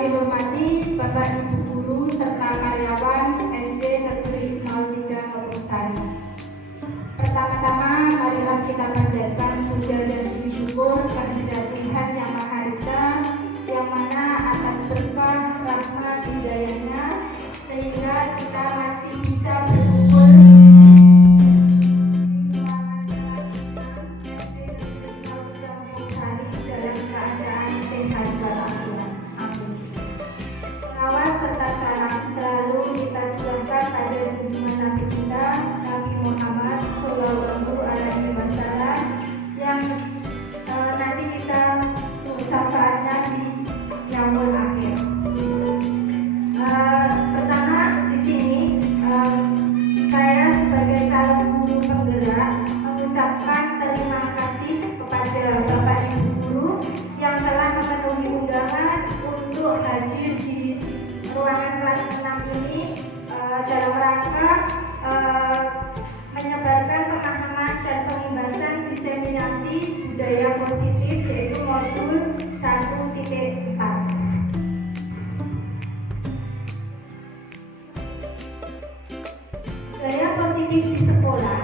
kami hormati Bapak Ibu Guru serta karyawan SD Negeri 03 Nogosari. Pertama-tama marilah kita panjatkan puja dan puji syukur kehadirat Tuhan Yang Maha Esa, yang mana atas berkah rahmat hidayahnya sehingga kita masih bisa berkumpul dalam keadaan sehat walafiat. Amin. Salawat serta salam selalu kita curahkan pada junjungan Nabi kita, Nabi Muhammad Shallallahu Alaihi Wasallam, yang nanti kita syafaatnya di yaumul akhir. Pertama di sini saya sebagai calon guru penggerak mengucapkan terima kasih kepada Bapak Ibu Guru yang telah memenuhi undangan untuk hadir di ruangan kelas 6 ini dalam rangka menyebarkan pemahaman dan pembahasan diseminasi budaya positif, yaitu modul 1.4. Budaya positif di sekolah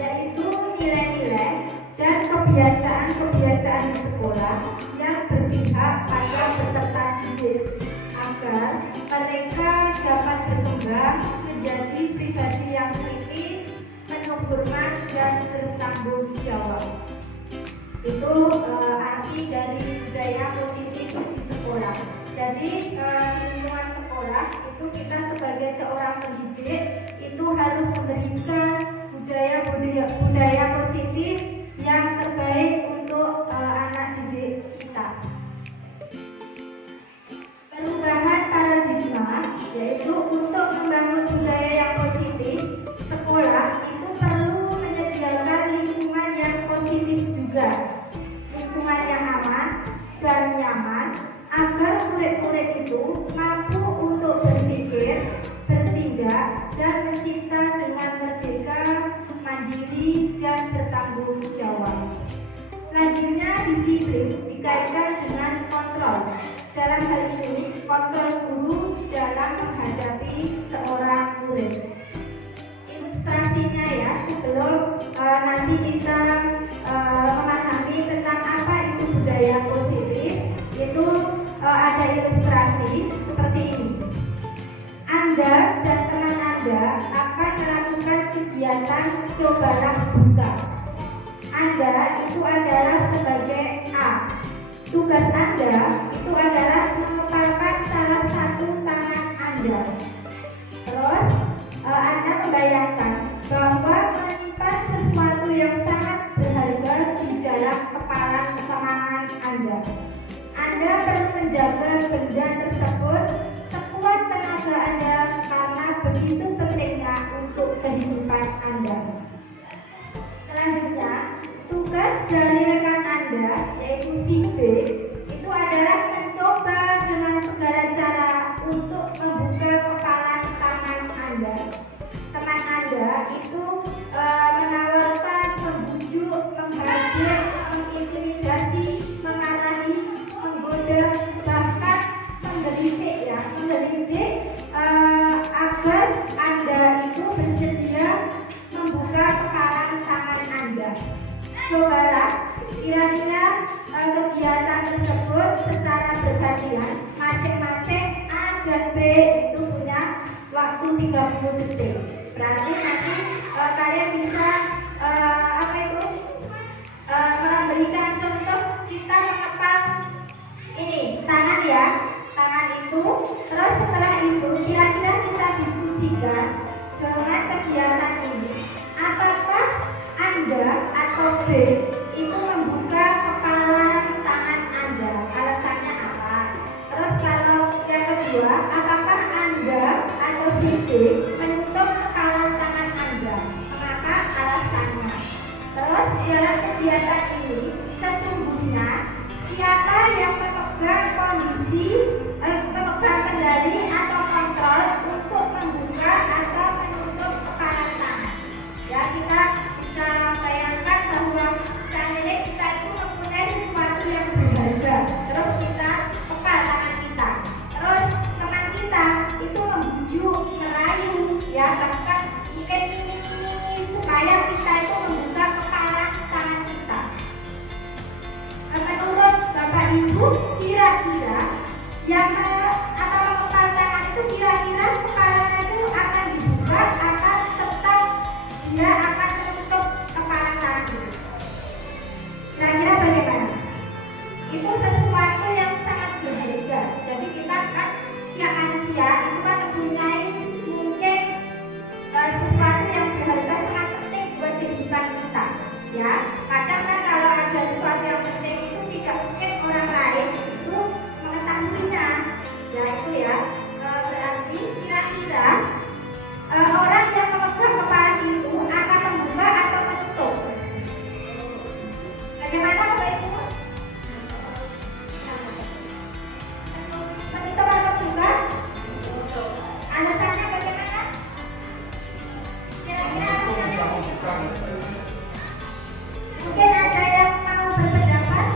yaitu nilai-nilai dan kebiasaan-kebiasaan di sekolah yang berpihak pada peserta didik agar mereka dapat berkembang menjadi pribadi yang kritis, penuh hormat dan bertanggung jawab. Itu arti dari budaya positif di sekolah. Jadi di lingkungan sekolah itu kita sebagai seorang pendidik itu harus memberikan budaya positif yang terbaik untuk anak didik kita. Perubahan paradigma yaitu untuk membangun budaya yang positif, sekolah itu perlu menyediakan lingkungan yang positif juga, lingkungan yang aman dan nyaman agar murid-murid itu mampu untuk berpikir, bertindak, dan mencipta dengan merdeka, mandiri, dan bertanggung jawab. Selanjutnya, disiplin dikaitkan dengan kontrol. Dalam hal ini, kontrol guru dalam menghadapi seorang murid. Ilustrasinya ya, sebelum nanti kita memahami tentang apa itu budaya positif, itu ada ilustrasi seperti ini. Anda dan teman Anda akan melakukan kegiatan cobalah buka. Anda itu adalah sebagai A. Tugas Anda itu adalah mengepalkan salah satu tangan Anda. Terus Anda membayangkan bahwa menyimpan sesuatu yang sangat berharga di dalam kepalan tangan Anda. Anda perlu menjaga benda tersebut sekuat tenaga Anda karena begitu pentingnya untuk kehidupan Anda. Selanjutnya, tugas dari rekan Anda yaitu si B itu adalah mencoba dengan segala cara untuk membuka kepalan tangan Anda. Teman Anda itu menawarkan, membujuk, menghadir, mengintimidasi, memarahi, menggoda, bahkan menggelitik agar Anda itu bersedia membuka kepalan tangan Anda. Cobalah kira-kira kegiatan tersebut secara bergantian, masing-masing A dan B itu punya waktu 30 detik. Berarti nanti kalian bisa memberikan contoh, kita mengepal ini tangan ya, tangan itu. Terus setelah itu kira-kira kita diskusikan dengan kegiatan ini, apakah Anda atau B itu membuka kepalan tangan Anda, alasannya apa? Terus kalau yang kedua, apakah Anda atau si B menutup kepalan tangan Anda, mengapa alasannya? Terus dalam kegiatan ini sesungguhnya siapa yang memegang memegang kendali atau kontrol untuk membuka atau menutup kepalan tangan? Ya, kita bisa bayangkan bahwa saat ini kita itu mempunyai sesuatu yang berharga, terus kita pekal tangan kita. ya, bahkan mungkin ini supaya kita itu membuka kepala tangan kita. Menurut Bapak Ibu, kira-kira yang atau kepala tangan itu kira-kira kepalanya itu akan dibuka atau tetap dia akan menutup kepala tangan itu? Kira-kira bagaimana? Itu sesuatu yang sangat berbeda. Jadi kita kan setiap manusia itu kan mempunyai mungkin sesuatu yang berharga sangat penting buat kehidupan kita. Ya, kadang kan kalau ada sesuatu yang penting itu tidak mungkin orang lain itu mengetahuinya. Ya itu ya. Berarti kira-kira orang yang memegang kepala itu akan membuka atau menutup. Bagaimana Bapak Ibu? Menutup atau buka? Alasannya bagaimana? Kira-kira mungkin ada yang mau berpendapat,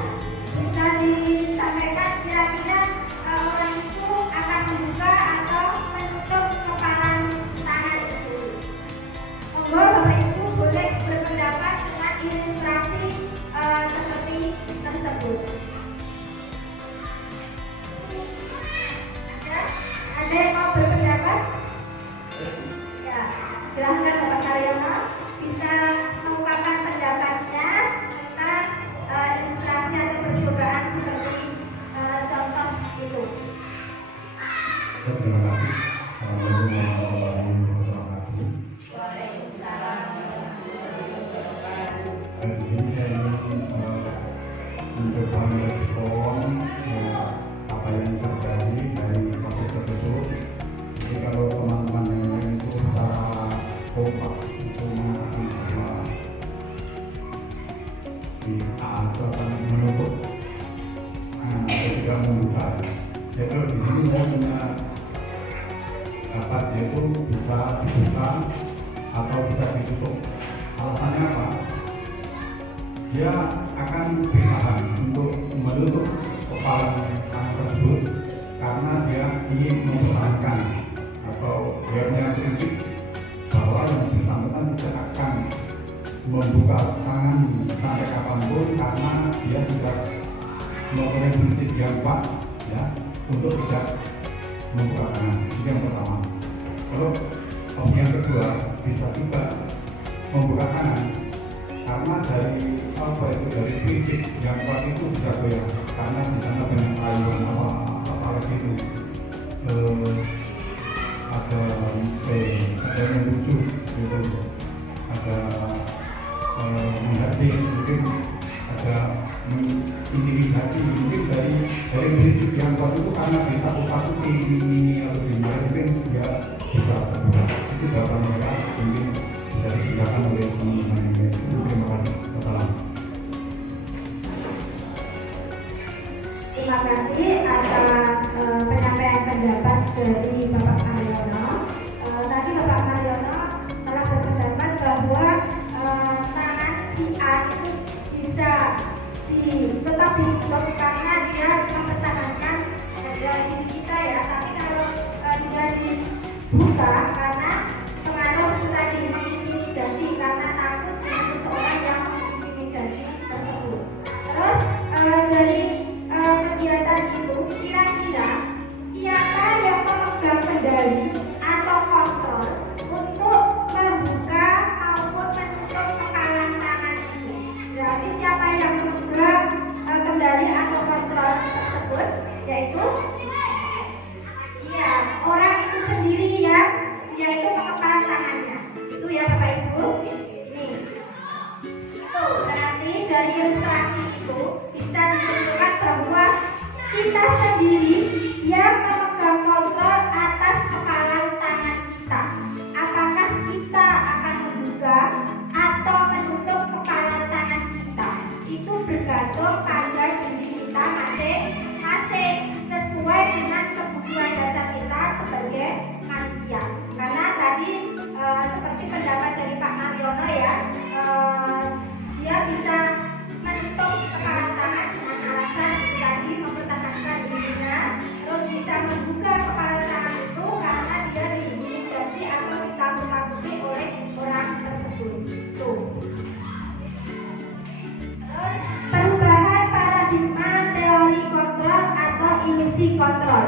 bisa disampaikan kira-kira orang itu akan membuka atau menutup kepala tangan itu. Monggo Bapak Ibu boleh berpendapat dengan ilustrasi seperti tersebut. Ada yang mau berpendapat? Ya, silahkan Bapak Haryono bisa mengungkapkan pendapatnya tentang ilustrasi atau percobaan seperti contoh itu. Terima kasih. Assalamualaikum warahmatullahi wabarakatuh. Waalaikumsalam warahmatullahi wabarakatuh. Di sini saya ingin mencoba merespon apa yang terjadi dari kasus tersebut. Jadi kalau teman-teman yang lain itu secara kompak itu mengatakan bahwa si A itu akan menutup atau tidak membuka. Jadi di sini saya punya dapat yaitu bisa dibuka atau bisa ditutup. Alasannya apa? Dia akan bertahan untuk menutup kepala tangan tersebut karena dia ingin mempertahankan atau dia punya prinsip bahwa yang bersangkutan tidak akan membuka tangan sampai kapanpun karena dia tidak mempunyai prinsip yang kuat ya untuk tidak membuka tangan. Itu yang pertama. Kalau opsi yang kedua bisa juga membuka tangan karena dari apa itu dari prinsip yang kuat itu bisa goyah karena di sana banyak rayuan apa itu ada yang lucu gitu, ada menghadir mungkin ada intimidasi mungkin dari prinsip yang kuat itu karena ditakut-takuti atau mungkin dia bisa terbuka. Itu jawaban mereka mungkin bisa digunakan oleh teman-teman yang lain. Terima kasih. Wassalam. Terima kasih atas penyampaian pendapat dari Bapak Haryono. Tadi Bapak Haryono telah berpendapat bahwa tangan si A itu bisa tetap ditutup karena dia mempertahankan diri kita ya. Tapi kalau tidak dibuka karena pengaruh itu tadi mengintimidasi karena takut dengan seseorang yang mengintimidasi tersebut. Terus dari kegiatan itu kira-kira siapa yang memegang kendali atau kontrol untuk membuka maupun menutup kepala tangan itu? Berarti siapa yang memegang kendali atau kontrol tersebut? Yaitu ya orang itu sendiri ya, yaitu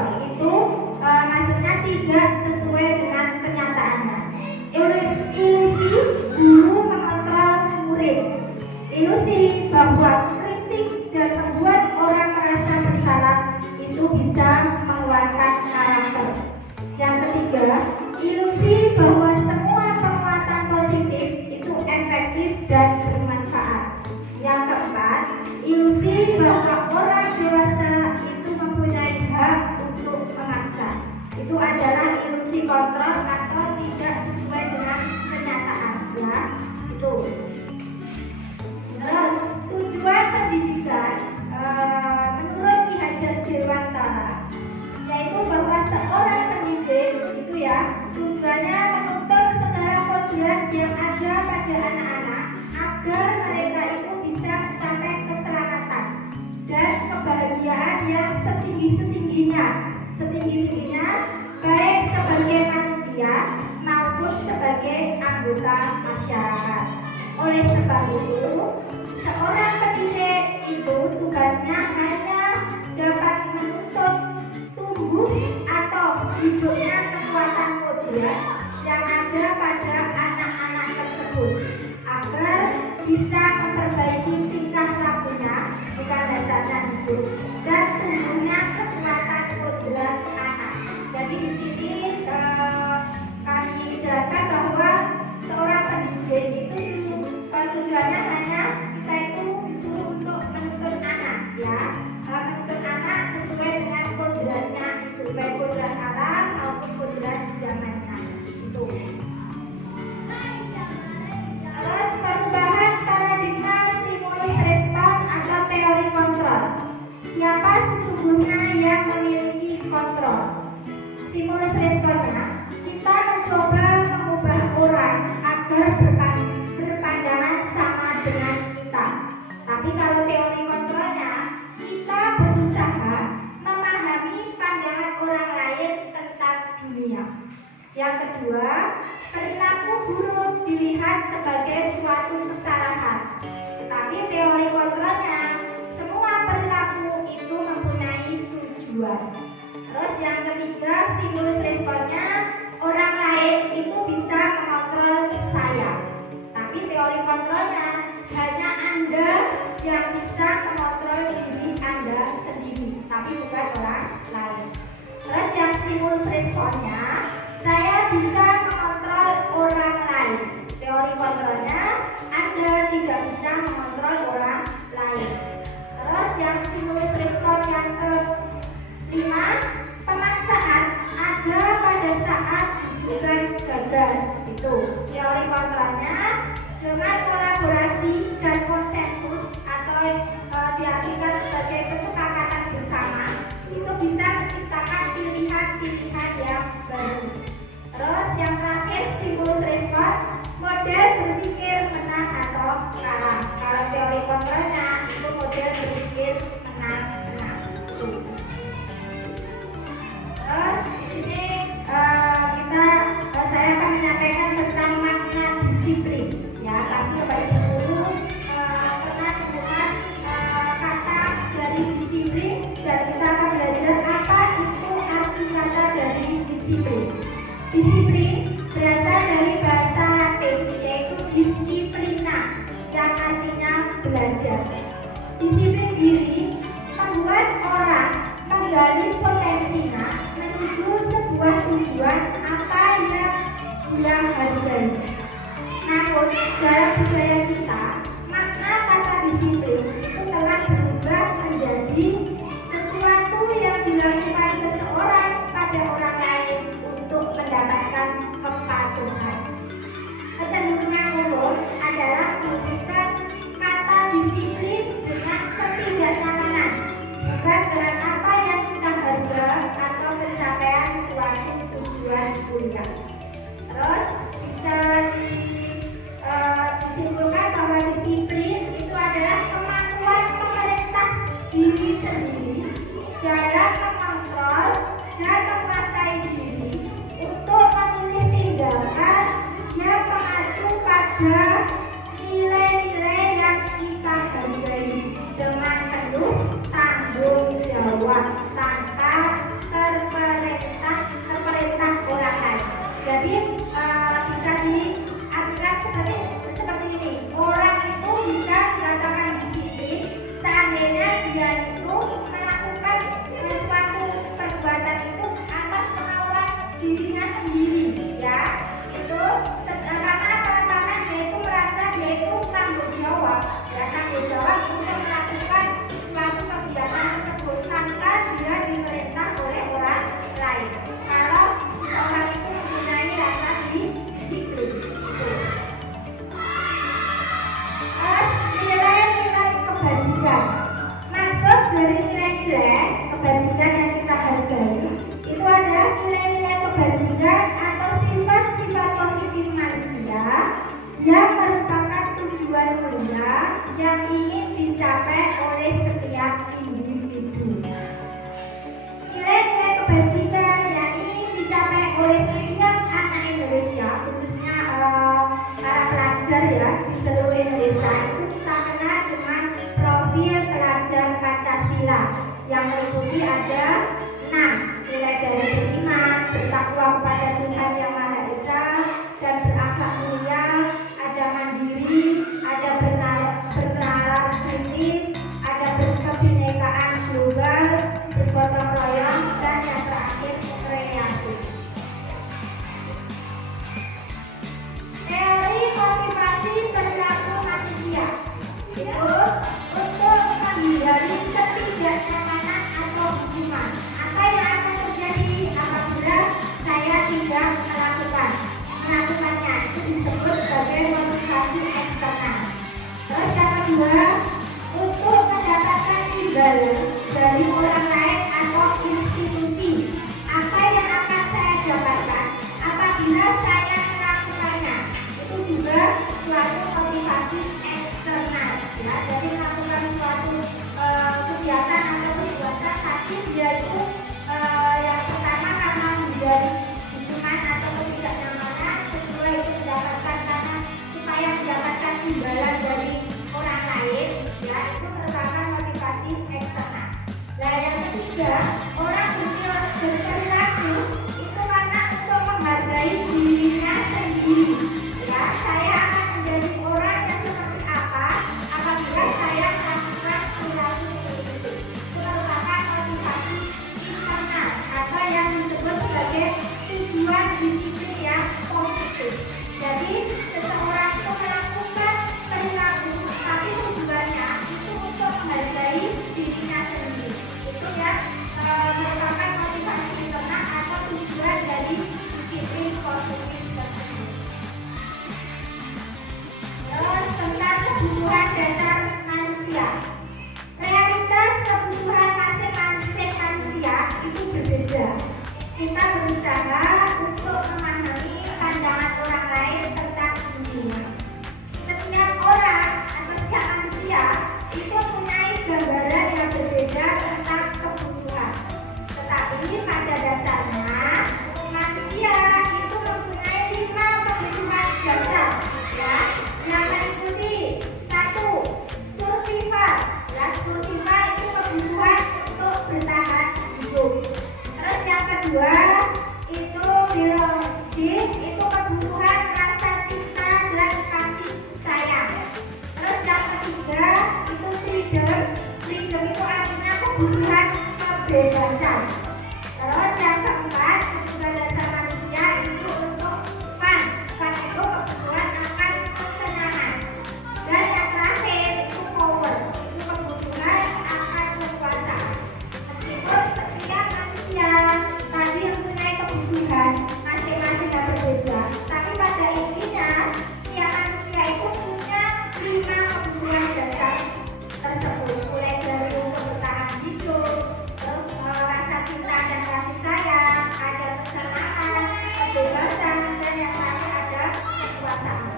itu maksudnya tidak sesuai dengan kenyataannya. Ilusi guru mengontrol murid. Ilusi bahwa kritik dan membuat orang merasa bersalah itu bisa menguatkan karakter. Yang ketiga, ilusi bahwa semua penguatan positif itu efektif dan bermanfaat. Yang keempat, ilusi bahwa orang dewasa itu mempunyai hak untuk memaksa. Itu adalah ilusi kontrol atau tidak sesuai dengan kenyataan, ya. Itu. Terus, tujuan pendidikan menurut Ki Hajar Dewantara yaitu bahwa seorang pendidik itu ya tujuannya menuntut segala kodrat yang ada pada anak-anak agar mereka itu bisa mencapai keselamatan dan kebahagiaan yang setinggi-tingginya baik sebagai manusia maupun sebagai anggota masyarakat. Oleh sebab itu, seorang pendidik itu tugasnya hanya dapat menuntut tumbuh atau hidupnya kekuatan kodrat yang ada pada anak-anak tersebut agar bisa memperbaiki tingkah lakunya, bukan dasarnya hidup, dan tumbuhnya kekuatan kodrat anak. Jadi di sini kami jelaskan bahwa seorang pendidik itu tujuannya hanya kita itu disuruh untuk menuntut anak, ya, menuntut anak sesuai dengan kodratnya itu, baik kodrat alam maupun kodrat zamannya itu. Terus perubahan paradigma stimulus respon atau teori kontrol. Siapa sesungguhnya yang memiliki kontrol? Stimulus responnya, kita mencoba mengubah orang agar berpandangan sama dengan kita. Tapi kalau teori kontrolnya, kita berusaha memahami pandangan orang lain tentang dunia. Yang kedua, perilaku buruk dilihat sebagai suatu kesalahan. Tetapi teori kontrolnya, semua perilaku itu mempunyai tujuan. Terus yang ketiga, stimulus responnya, orang lain itu bisa mengontrol saya. Tapi teori kontrolnya, hanya Anda yang bisa mengontrol diri Anda sendiri, tapi bukan orang lain. Terus yang stimulus responnya, saya bisa mengontrol orang lain. Teori kontrolnya, Anda tidak bisa mengontrol orang lain. Terus yang stimulus respon yang kelima, pemaksaan ada pada saat tujuan gagal. Itu teori kontrolnya, dengan kolaborasi dan konsensus atau diartikan sebagai kesepakatan bersama itu bisa menciptakan pilihan-pilihan yang baru. Terus yang terakhir, stimulus respon, model berpikir menang atau kalah. Kalau teori kontrolnya itu model berpikir menang-menang. Terus di sini saya akan menyampaikan tentang makna disiplin. Ya, tapi Bapak Ibu guru pernah dengar kata dari disiplin dan kita akan belajar apa itu arti kata dari disiplin. Disiplin berasal dari bahasa Latin yaitu disciplina yang artinya belajar. Disiplin diri membuat orang menggali potensinya menuju sebuah tujuan apa yang dia hargai. Namun dalam budaya kita, makna kata disiplin itu telah berubah menjadi sesuatu yang dilakukan seseorang pada orang lain untuk mendapatkan kepatuhan. Kecenderungan umum adalah menghubungkan kata disiplin dengan ketidaknyamanan, bukan dengan apa yang kita harga atau pencapaian suatu tujuan kuliah. Terus bisa disimpulkan bahwa disiplin itu adalah kemampuan pemerintah diri sendiri dalam mengontrol dan menguasai diri untuk memilih tindakan yang mengacu pada nilai-nilai yang kita hargai dengan penuh tanggung jawab tanpa dirinya sendiri, ya. Itu karena pertama dia itu merasa dia itu tanggung jawab untuk melakukan suatu kegiatan tersebut tanpa dia diperintah oleh orang lain. Kalau seseorang itu mempunyai rasa disiplin. Nilai-nilai kebajikan. Maksud dari nilai-nilai kebajikan yang kita hargai itu adalah nilai-nilai kebajikan atau sifat-sifat positif manusia yang merupakan tujuan mulia yang ingin dicapai oleh setiap individu. Nilai-nilai kebajikan yang ingin dicapai oleh setiap anak Indonesia, khususnya para pelajar ya di seluruh Indonesia, itu kita kenal dengan profil pelajar Pancasila yang meliputi ada 6, mulai dari beriman, bertakwa kepada Tuhan Yang Maha Esa, dan berakhlak mulia, ada mandiri, ada bernalar kritis, ada berkebinekaan global, bergotong royong, dan yang terakhir kreatif. Teori motivasi perilaku manusia itu untuk menghindari ketidaknyamanan atau hukuman. Apa yang akan terjadi apabila saya tidak melakukannya, itu disebut sebagai motivasi eksternal. Terus yang kedua, untuk mendapatkan imbalan dari orang lain atau institusi. Apa yang akan saya dapatkan apabila saya melakukannya, itu juga suatu motivasi eksternal, ya. Jadi melakukan suatu kegiatan atau perbuatan tapi dia itu yang pertama karena menjadi hukuman atau ketidaknyamanan, kedua itu mendapatkan karena supaya mendapatkan imbalan dari orang lain, ya, itu merupakan motivasi eksternal. Nah yang ketiga, orang berperilaku itu karena untuk menghargai dirinya sendiri, ya. Saya akan menjadi orang yang seperti apa apabila saya melakukan perilaku seperti itu. Itu merupakan motivasi internal atau yang disebut sebagai tujuan disiplin yang positif. Jadi seseorang itu melakukan perilaku tapi tujuannya itu untuk menghargai dirinya sendiri. Itu ya merupakan motivasi internal atau tujuan dari disiplin positif tersebut. Terus tentang kebutuhan dasar manusia. Realitas kebutuhan masing-masing manusia itu berbeda. Kita berusaha untuk memahami pandangan orang lain tentang dunia. Setiap orang atau setiap manusia itu mempunyai gambaran yang berbeda tentang kebutuhan. Tetapi pada dasarnya manusia itu mempunyai 5 kebutuhan dasar, ya, yang meliputi 1. Survival. Ya, survival itu kebutuhan untuk bertahan hidup. Terus yang kedua itu biologis, itu kebutuhan rasa cinta dan kasih sayang. Terus yang ketiga itu freedom. Freedom itu artinya kebutuhan kebebasan. Terus yang keempat kebutuhan dasar manusia itu untuk fun. Fun itu kebutuhan akan kesenangan. Dan yang terakhir itu power. Itu kebutuhan akan kekuasaan. Meskipun setiap manusia tadi mempunyai kebutuhan masing-masing yang berbeda, tapi pada intinya setiap manusia itu punya 5 kebutuhan dasar tersebut, mulai dari untuk bertahan hidup, terus rasa cinta dan kasih sayang, ada kesenangan, kebebasan, dan yang terakhir ada kekuasaan.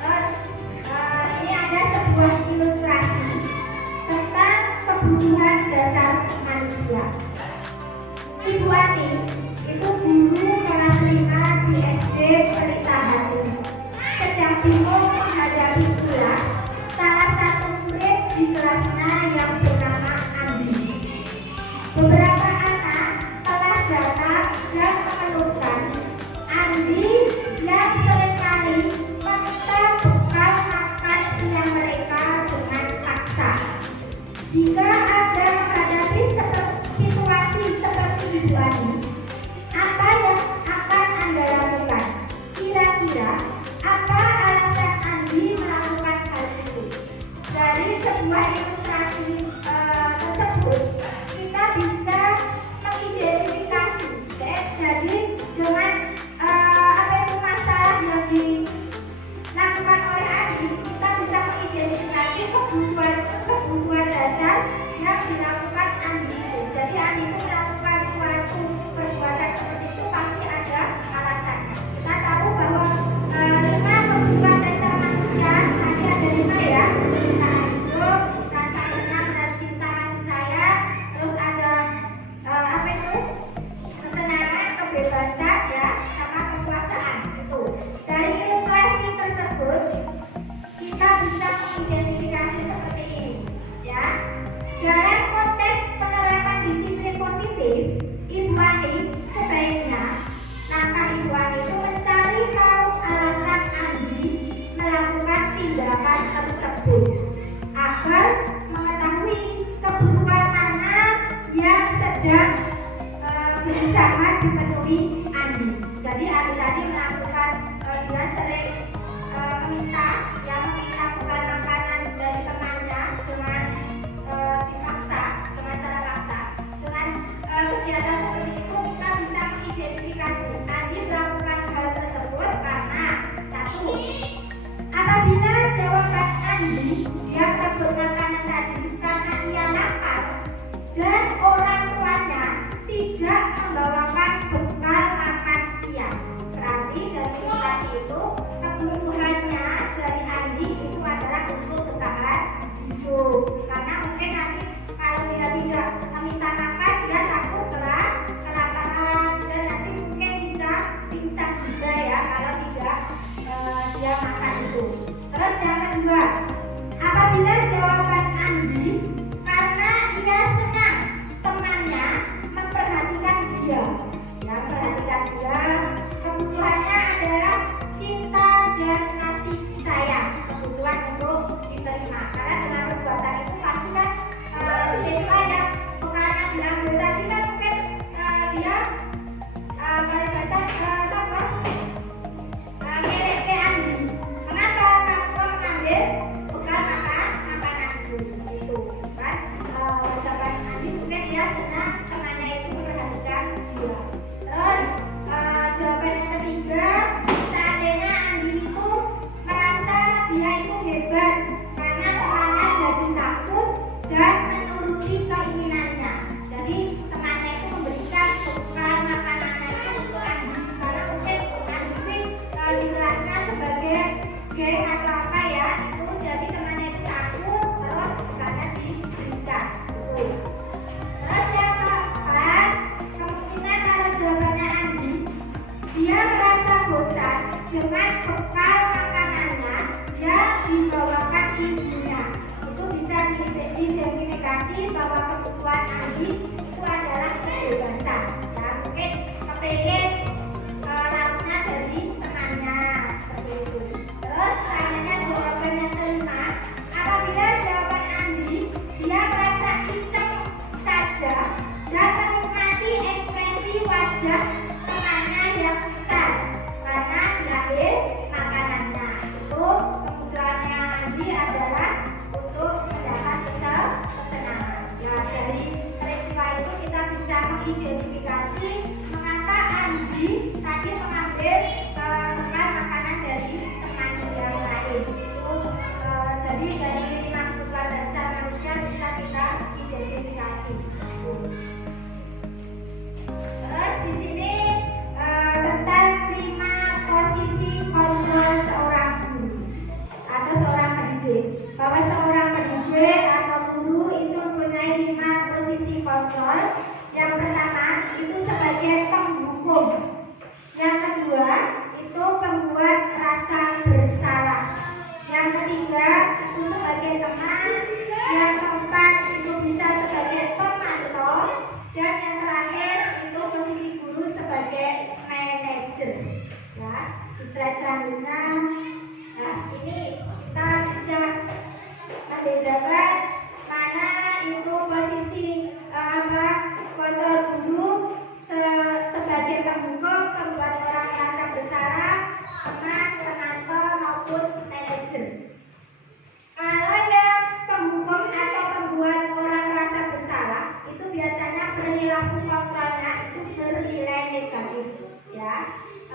Terus ini ada sebuah ilustrasi tentang kebutuhan dasar manusia. Ibu Ani itu guru kelas 5 di SD Pelita Hati. Sedang bingung menghadapi ujian, salah satu murid di kelasnya yang bernama Andi. Beberapa anak telah datang dan mengeluhkan Andi yang seringkali meminta bekal makan siang mereka dengan paksa. Jika Anda menghadapi situasi seperti itu, bersama dipenuhi Andi. Jadi Andi tadi melakukan dia sering meminta bukan makanan dari temannya dengan dipaksa, dengan cara paksa. Dengan kegiatan seperti itu kita bisa mengidentifikasi Andi melakukan hal tersebut karena satu, apabila jawaban Andi dia merebut makanan tadi karena ia lapar dan orang tuanya tidak membawakan bekal makan siang. Berarti dari ilustrasi itu kebutuhannya dari Andi itu adalah untuk bertahan hidup. Karena mungkin nanti kalau dia tidak meminta makan dia takut kelaparan dan nanti mungkin bisa pingsan juga ya kalau tidak dia makan itu. Terus yang kedua, apabila jawaban Andi karena ia senang temannya memperhatikan dia, kebutuhannya adalah cinta dan kasih sayang, kebutuhan untuk diterima. Karena dengan perbuatan itu pasti kan sesuai yang karena diambil tadi kan mungkin dia ke Andi. Mengapa kamu mengambil bekal makanan itu? Itu kan jawaban Andi mungkin dia senang temannya itu memperhatikan dia. Terus jawaban yang ketiga, seandainya Andi itu merasa dia itu hebat karena temannya jadi takut dan menuruti keinginannya. Jadi temannya itu memberikan bekal makanannya itu untuk Andi karena mungkin Andi di kelasnya sebagai geng atau apa ya itu, jadi temannya itu takut terus bekalnya diberikan itu. Terus yang keempat, kemungkinan kalau jawabannya Andi dia merasa bosan dengan bekal makanannya yang dibawakan ibunya. Itu bisa diidentifikasi bahwa kebutuhan Andi itu adalah kebebasan. Ya, mungkin kepengen lauknya dari temannya seperti itu. Terus selanjutnya jawaban yang kelima, apabila jawaban Andi dia merasa iseng saja dan menikmati ekspresi wajah temannya yang besar karena diambil makanannya. Itu kebutuhannya Andi adalah untuk mendapat kesenangan. Ya, dari peristiwa itu kita bisa mengidentifikasi mengapa Andi tadi mengambil bekal makanan dari temannya yang lain. Itu jadi dari 5 kebutuhan dasar manusia bisa kita identifikasi. Terus di sini tentang 5 posisi kontrol seorang guru atau seorang pendidik. Bahwa seorang pendidik atau guru itu mempunyai 5 posisi kontrol. Yang pertama itu sebagai penghukum. Yang kedua itu pembuat rasa bersalah. Yang ketiga itu sebagai teman. Yang keempat itu bisa sebagai pemantau. Dan yang terakhir itu posisi guru sebagai manajer. Ya, di slide selanjutnya. Nah, ini kita bisa membedakan mana itu posisi kontrol guru sebagai penghukum, pembuat orang merasa bersalah, teman, penantau maupun manajer. Kalau yang penghukum atau pembuat orang merasa bersalah itu biasanya perilaku kontrolnya itu bernilai negatif, ya.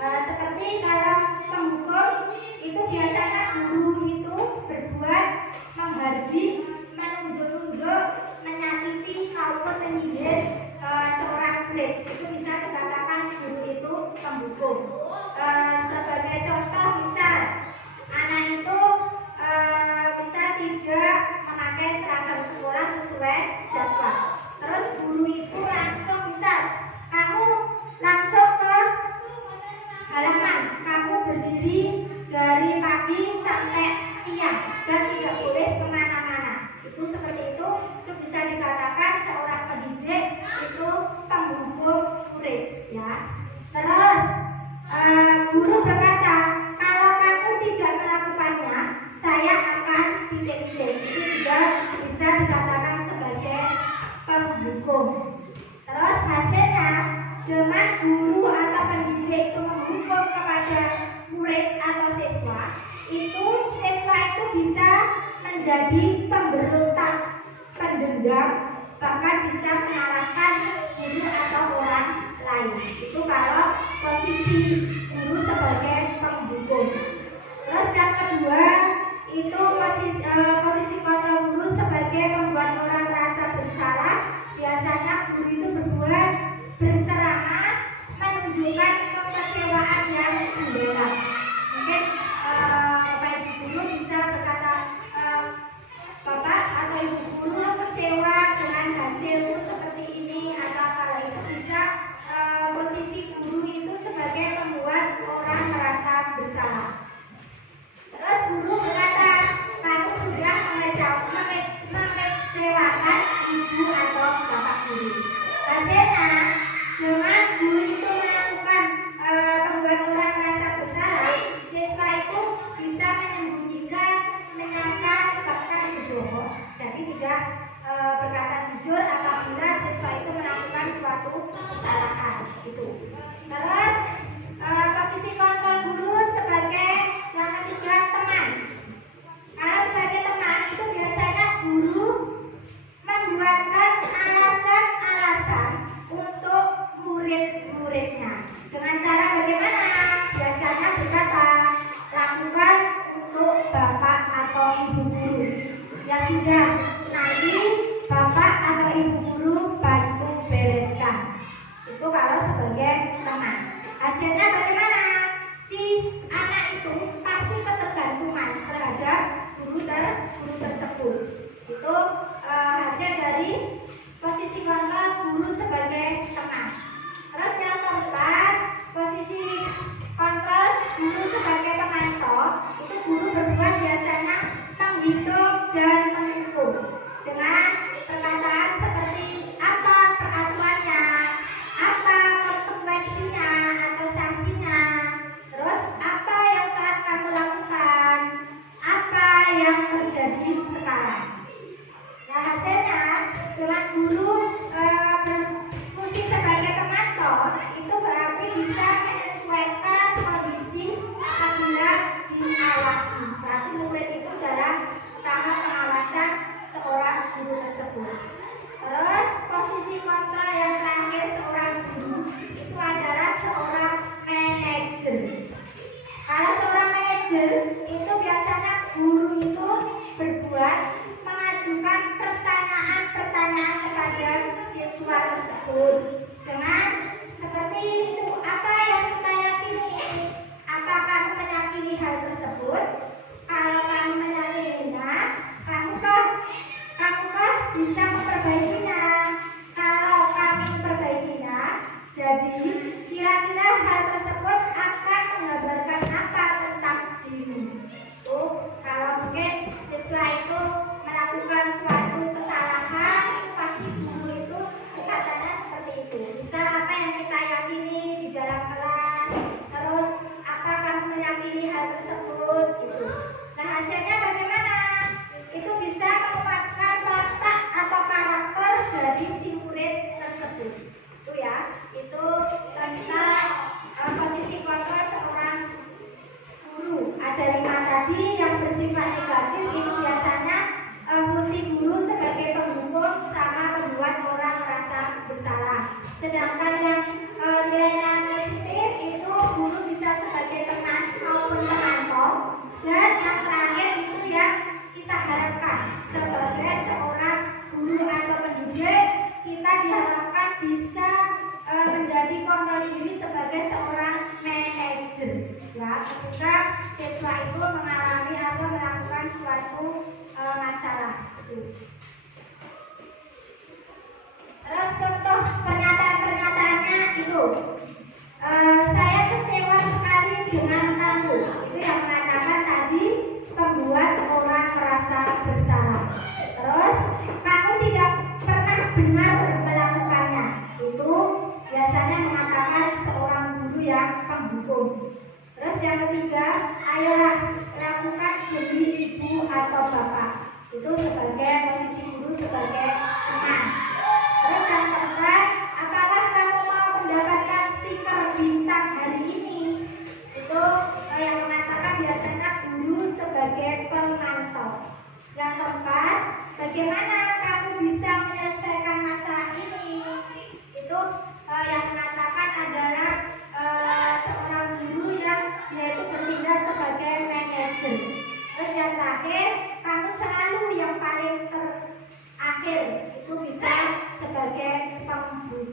Seperti kalau penghukum itu biasanya guru itu berbuat menghardik, menunjuk-nunjuk, menyakiti maupun menyindir seorang murid. Itu bisa dikatakan guru itu penghukum. Sebagai contoh, misal anak itu bisa tidak memakai seragam sekolah sesuai jadwal. Terus guru itu langsung misal kamu langsung ke halaman, kamu berdiri dari pagi sampai siang dan tidak boleh kemana-mana. Itu seperti itu bisa dikatakan seorang pendidik itu penghukum murid, ya. Terus menjadi pemberontak, pendendam, bahkan bisa menyalahkan guru atau orang lain. Itu kalau posisi guru sebagai penghukum. Terus yang kedua itu posisi kontrol guru sebagai pembuat orang merasa bersalah. Biasanya guru itu berbuat berceramah, menunjukkan kekecewaan yang mendalam. Mungkin Bapak Ibu guru bisa berkata, Bapak atau Ibu guru kecewa dengan hasilmu seperti ini, atau kalau itu bisa posisi guru itu sebagai membuat orang merasa bersalah. Terus guru berkata, kamu sudah mengecewakan ibu atau bapak guru. Hasilnya, dengan guru itu melakukan membuat orang merasa bersalah, siswa itu bisa menyembunyikan, menyangkal, bahkan berbohong. Jadi tidak berkata jujur apabila siswa itu melakukan suatu kesalahan. Itu. Terus posisi kontrol guru sebagai yang ketiga, teman. Kalau sebagai teman itu biasanya guru membuatkan alasan-alasan untuk murid-muridnya. Dengan cara bagaimana? Biasanya berkata, lakukan untuk bapak atau ibu guru. Ya sudah, nanti bapak atau ibu guru bantu bereskan. Itu kalau sebagai teman. Hasilnya bagaimana? Si anak itu pasti ketergantungan terhadap guru tersebut. Itu hasil dari posisi kontrol guru sebagai teman. Terus yang keempat, posisi kontrol guru sebagai pemantau. Itu guru berbuat biasanya menghitung dan menghukum dengan perkataan seperti apa peraturannya, apa konsekuensinya atau sanksinya, terus apa yang telah kamu lakukan, apa yang terjadi sekarang. Nah hasilnya dengan guru berfungsi sebagai pemantau itu berarti bisa menyesuaikan kondisi apabila diawasi. Berarti murid itu dalam tahap pengawasan seorang guru tersebut. Terus posisi kontrol yang terakhir seorang guru itu adalah seorang manajer. Kalau seorang manajer itu biasanya guru itu berbuat mengajukan pertanyaan-pertanyaan kepada siswa tersebut dengan seperti itu, apa yang kita yakini, apa kamu meyakini hal tersebut? Kalau kamu meyakininya, kamukah bisa memperbaikinya? Kalau kami memperbaikinya, jadi kira-kira hal tersebut akan menggambarkan apa tentang dirimu? Kalau mungkin siswa itu melakukan suatu kesalahan, pasti guru itu katanya seperti itu. Misal apa yang kita yakini di dalam kelas, terus apa kamu meyakini hal tersebut, gitu. Nah hasilnya bagaimana? Itu bisa menguatkan watak atau karakter dari si murid tersebut. Itu ya, itu tentang posisi kontrol seorang guru. Ada 5 tadi yang bersifat negatif, itu biasanya fungsi guru sebagai penghukum sama membuat orang merasa bersalah. Sedangkan yang nilainya positif itu guru bisa sebagai teman maupun pemantau. Dan yang terakhir itu yang kita harapkan sebagai seorang guru atau pendidik, kita diharapkan bisa menjadi kontrol diri sebagai seorang manajer. Ya, ketika siswa itu mengalami atau melakukan suatu masalah. Terus contoh pernyataan-pernyataannya itu, saya kecewa sekali dengan kamu. Itu yang mengatakan tadi membuat orang merasa bersalah. Terus kamu tidak pernah benar melakukannya. Itu biasanya mengatakan seorang guru yang penghukum. Terus yang ketiga, ayolah lakukan demi ibu atau bapak. Itu sebagai posisi guru sebagai teman. Terus yang keempat, apakah kamu mau mendapatkan stiker bintang hari ini? Itu yang mengatakan biasanya guru sebagai pemantau. Yang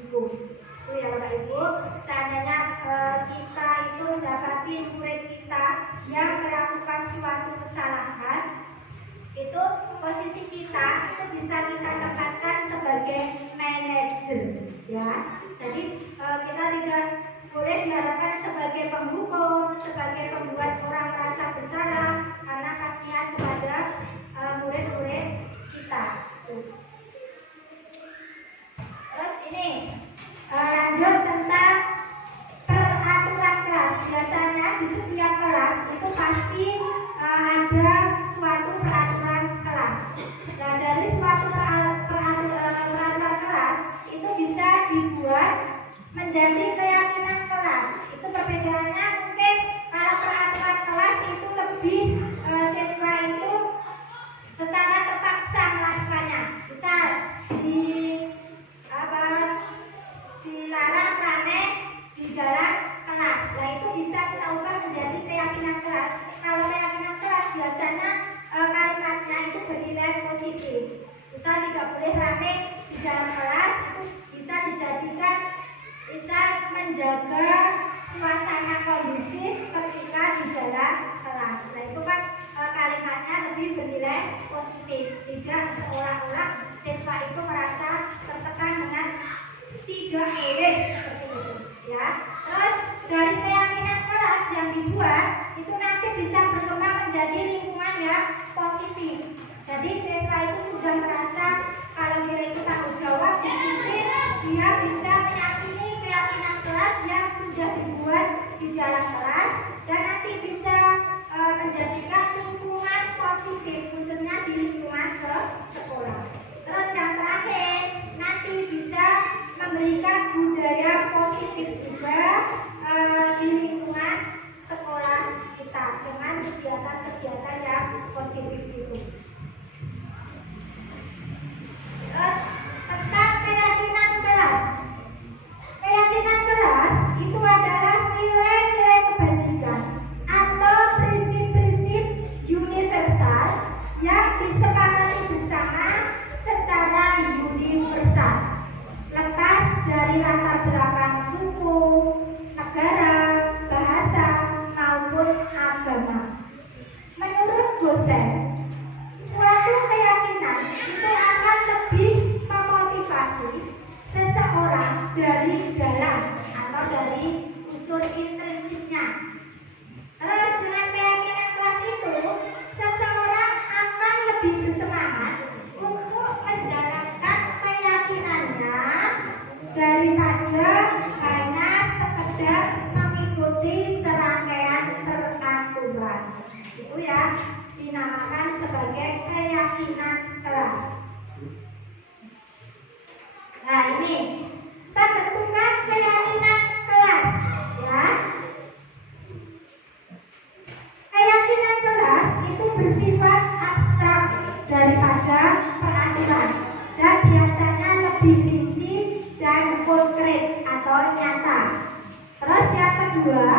mendukung. Itu ya Bapak Ibu, seandainya kita itu mendapati murid kita yang melakukan suatu kesalahan, itu posisi kita itu bisa kita tempatkan sebagai manajer, ya. Jadi kita tidak boleh diharapkan sebagai penghukum, sebagai pembuat orang merasa bersalah, karena kasihan kepada murid-murid kita. Terus ini lanjut tentang peraturan kelas. Biasanya di setiap kelas itu pasti ada suatu peraturan kelas. Nah, dari suatu peraturan kelas itu bisa dibuat menjadi keyakinan kelas. Itu perbedaannya mungkin kalau peraturan kelas itu lebih siswa itu secara terpaksa melakukannya. Misal dilarang rame di dalam kelas. Nah, itu bisa kita ubah menjadi keyakinan kelas. Kalau keyakinan kelas biasanya kalimatnya itu bernilai positif. Misal tidak boleh rame di dalam kelas, itu bisa dijadikan bisa menjaga suasana kondusif ketika di dalam kelas. Nah, itu kan kalimatnya lebih bernilai positif, tidak seolah-olah siswa itu merasa tertekan dengan tidak boleh seperti itu, ya. Terus dari keyakinan kelas yang dibuat itu nanti bisa berkembang menjadi lingkungan yang positif. Jadi siswa itu sudah merasa kalau dia itu tanggung jawab, disiplin, dia bisa meyakini keyakinan kelas yang sudah dibuat di dalam kelas, dan nanti bisa menjadikan lingkungan positif khususnya di lingkungan sekolah. Terus yang terakhir nanti bisa memberikan budaya positif juga di lingkungan sekolah kita dengan kegiatan-kegiatan yang positif itu. Terus tentang keyakinan kelas. Keyakinan kelas itu adalah nilai-nilai kebajikan atau prinsip-prinsip universal yang disepakati bersama secara universal, lepas dari latar belakang suku, negara, bahasa, maupun agama. Menurut dosen, suatu keyakinan itu akan lebih memotivasi seseorang dari dalam atau dari unsur intrinsiknya. Terus dengan keyakinan kelas itu, seseorang akan lebih bersemangat untuk menjalankan keyakinannya daripada hanya sekedar mengikuti serangkaian peraturan. Itu ya dinamakan sebagai keyakinan kelas. Nah, ini kita tentukan keyakinan kelas, ya. Keyakinan kelas itu bersifat abstrak daripada peraturan dan biasanya lebih rinci dan konkret atau nyata. Terus yang kedua,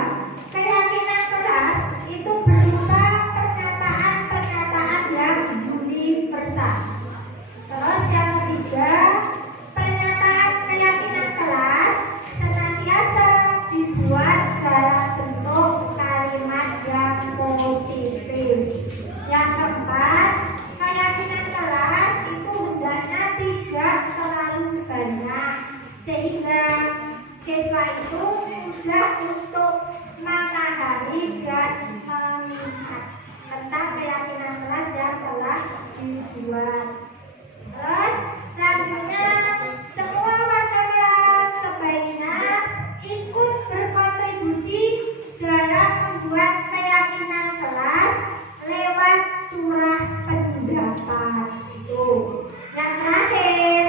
keyakinan kelas itu berupa pernyataan-pernyataan yang universal. Terus yang ketiga, pernyataan keyakinan kelas senantiasa dibuat dalam bentuk kalimat yang positif. Yang keempat, keyakinan kelas itu hendaknya tidak terlalu banyak sehingga siswa itu mudah untuk memahami dan melihat tentang keyakinan kelas yang telah dibuat. Terus selanjutnya, semua warga kelas sebaiknya ikut berkontribusi dalam membuat keyakinan kelas lewat curah pendapat. Itu. Yang terakhir,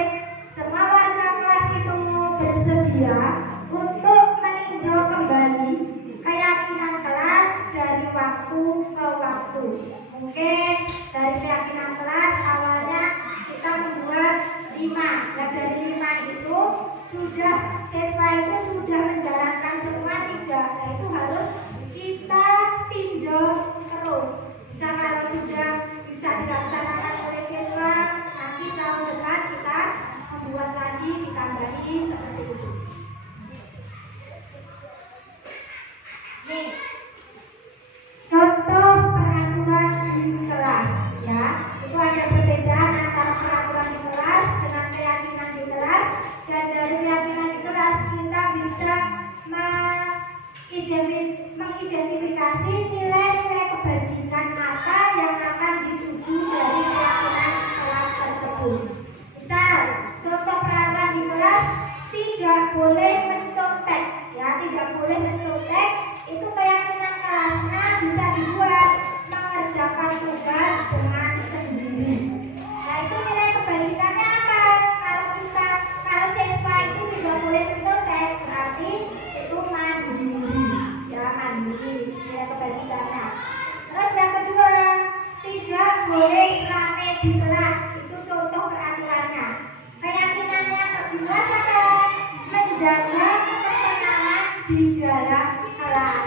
semua warga kelas itu bersedia untuk meninjau kembali keyakinan kelas dari waktu ke waktu. Mungkin dari keyakinan kelas awalnya kita membuat 5, dan dari 5 itu sudah siswa itu sudah menjalankan semua 3. Nah, itu harus kita tinjau terus. Bisa kalau sudah bisa dilaksanakan oleh siswa, nanti tahun depan kita membuat lagi, ditambahi seperti itu. mengerjakan tugas dengan sendiri. Nah, itu nilai kebajikannya apa? Kalau siswa itu tidak boleh mencontek, berarti itu mandiri, ya mandiri nilai kebajikannya. Terus yang kedua, tidak boleh rame di kelas, itu contoh peraturannya. Keyakinannya kedua adalah menjaga ketenangan di dalam kelas.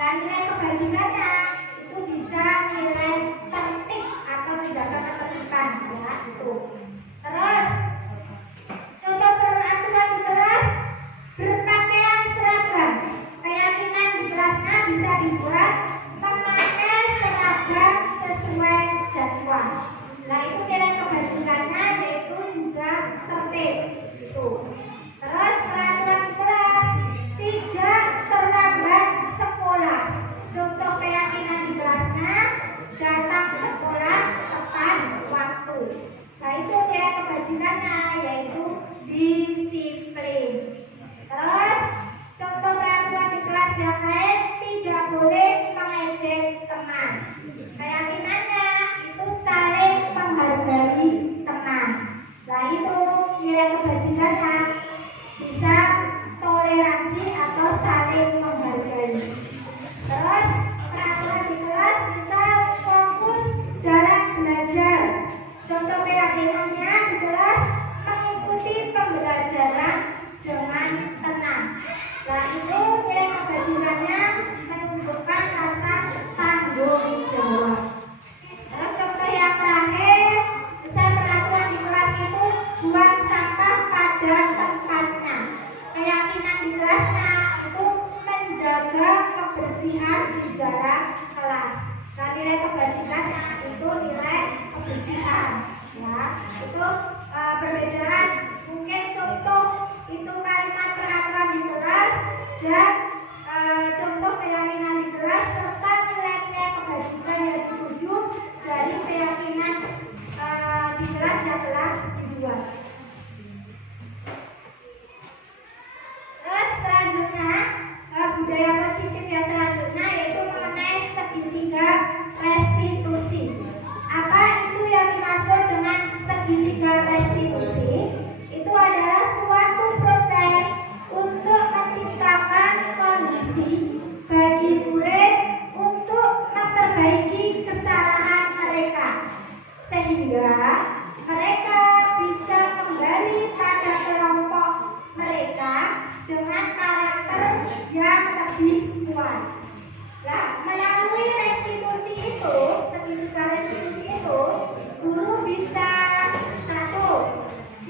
Dan nilai kebajikannya itu bisa nilai tertib atau menjaga ketertiban, ya itu. Terus contoh peraturan di kelas, berpakaian seragam. Keyakinan di kelasnya bisa dibuat memakai seragam sesuai jadwal. Nah, itu nilai kebajikannya yaitu juga tertib itu. Terus peraturan di kelas, tidak terlambat sekolah. Contoh keyakinan di kelasnya, datang sekolah tepat waktu. Nah, itu nilai kebajikannya yaitu disiplin. Terus contoh peraturan di kelas yang lain, tidak boleh mengejek teman. Keyakinannya itu saling menghargai teman. Nah, itu nilai kebajikannya bisa toleransi atau saling menghargai. Terus peraturan di kelas bisa fokus dalam belajar. Contoh keyakinannya di kelas, mengikuti pembelajaran dengan tenang. Nah, itu nilai kebajikannya menunjukkan rasa tanggung jawab. Terus contoh yang terakhir, misal peraturan di kelas itu buang sampah pada tempatnya. Keyakinan di kelasnya itu menjaga kebersihan di dalam kelas. Nah, nilai kebajikannya itu nilai kebersihan, ya. Itu perbedaan mungkin contoh itu kalimat peraturan di kelas dan contoh keyakinan di kelas serta nilai-nilai kebajikan yang dituju dari keyakinan di kelas yang telah dibuat. Terus selanjutnya budaya positif yang selanjutnya yaitu mengenai segitiga restitusi. Apa itu yang dimaksud dengan segitiga restitusi? Itu adalah suatu proses untuk menciptakan kondisi bagi murid untuk memperbaiki kesalahan mereka sehingga mereka bisa kembali pada kelompok mereka dengan karakter yang lebih kuat. Nah, melalui restitusi itu, segitiga restitusi itu, guru bisa satu,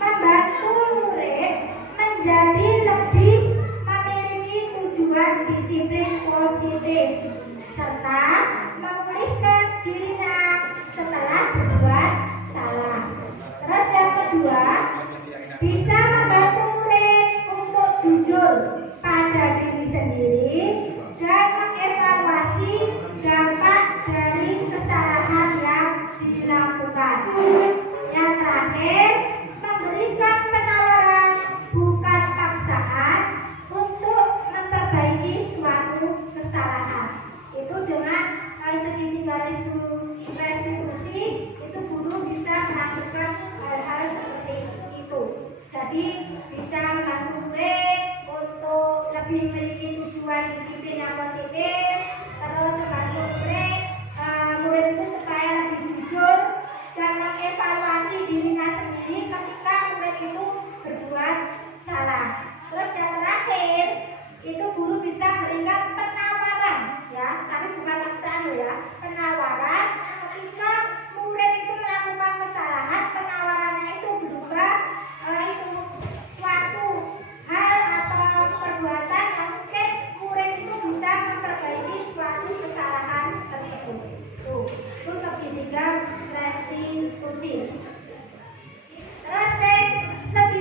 membantu murid menjadi lebih memiliki tujuan disiplin positif serta memulihkan dirinya setelah berbuat salah. Terus yang kedua, bisa membantu murid untuk jujur pada diri sendiri dan mengevaluasi dampak dari kesalahan yang dilakukan. Yang terakhir, memberikan penawaran bukan paksaan untuk memperbaiki suatu kesalahan. Itu dengan segitiga restitusi itu guru bisa melakukan hal-hal seperti itu. Jadi bisa membantu murid untuk lebih memiliki tujuan disiplin yang positif. Terus membantu murid itu supaya lebih jujur dan mengevaluasi dirinya sendiri ketika murid itu berbuat salah. Terus yang terakhir itu guru bisa memberikan penawaran, ya, tapi bukan paksaan ya, penawaran ketika murid itu melakukan kesalahan. Penawarannya itu berupa itu suatu hal atau perbuatan yang mungkin murid itu bisa memperbaiki suatu kesalahan tersebut. Itu segitiga restitusi. Terus segitiga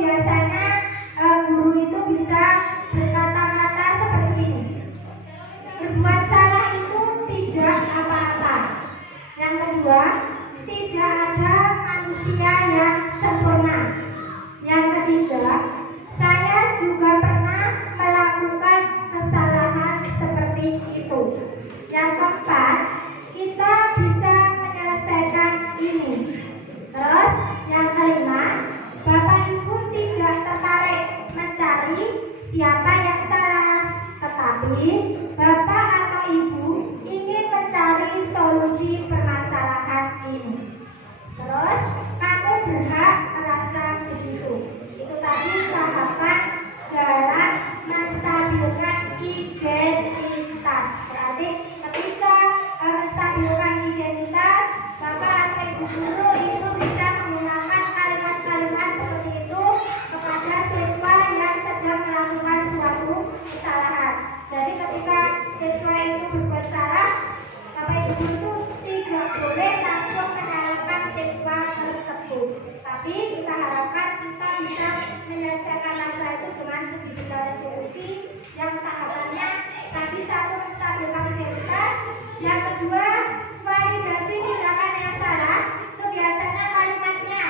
biasanya guru itu bisa berkata-kata seperti ini. Berbuat salah itu tidak apa-apa. Yang kedua, tidak ada manusia yang sempurna. Yang ketiga, saya juga pernah melakukan kesalahan seperti itu. Yang keempat, kita bisa menyelesaikan ini. Terus yang kelima, Bapak Ibu tidak tertarik mencari siapa yang salah, tetapi Bapak atau Ibu ingin mencari solusi permasalahan ini. Terus kamu berhak merasa begitu. Itu tadi tahapan dalam menstabilkan identitas. Berarti ketika menstabilkan identitas, Bapak atau Ibu guru itu bisa menggunakan kalimat-kalimat seperti itu kepada siswa yang sedang melakukan suatu kesalahan. Jadi ketika siswa itu berbuat salah, Bapak Ibu guru itu tidak boleh langsung menyalahkan siswa tersebut. Tapi kita harapkan kita bisa menyelesaikan masalah itu dengan sedikit resolusi. Yang tahapannya tadi satu, menstabilkan identitas. Yang kedua, validasi tindakan yang salah. Itu biasanya kalimatnya,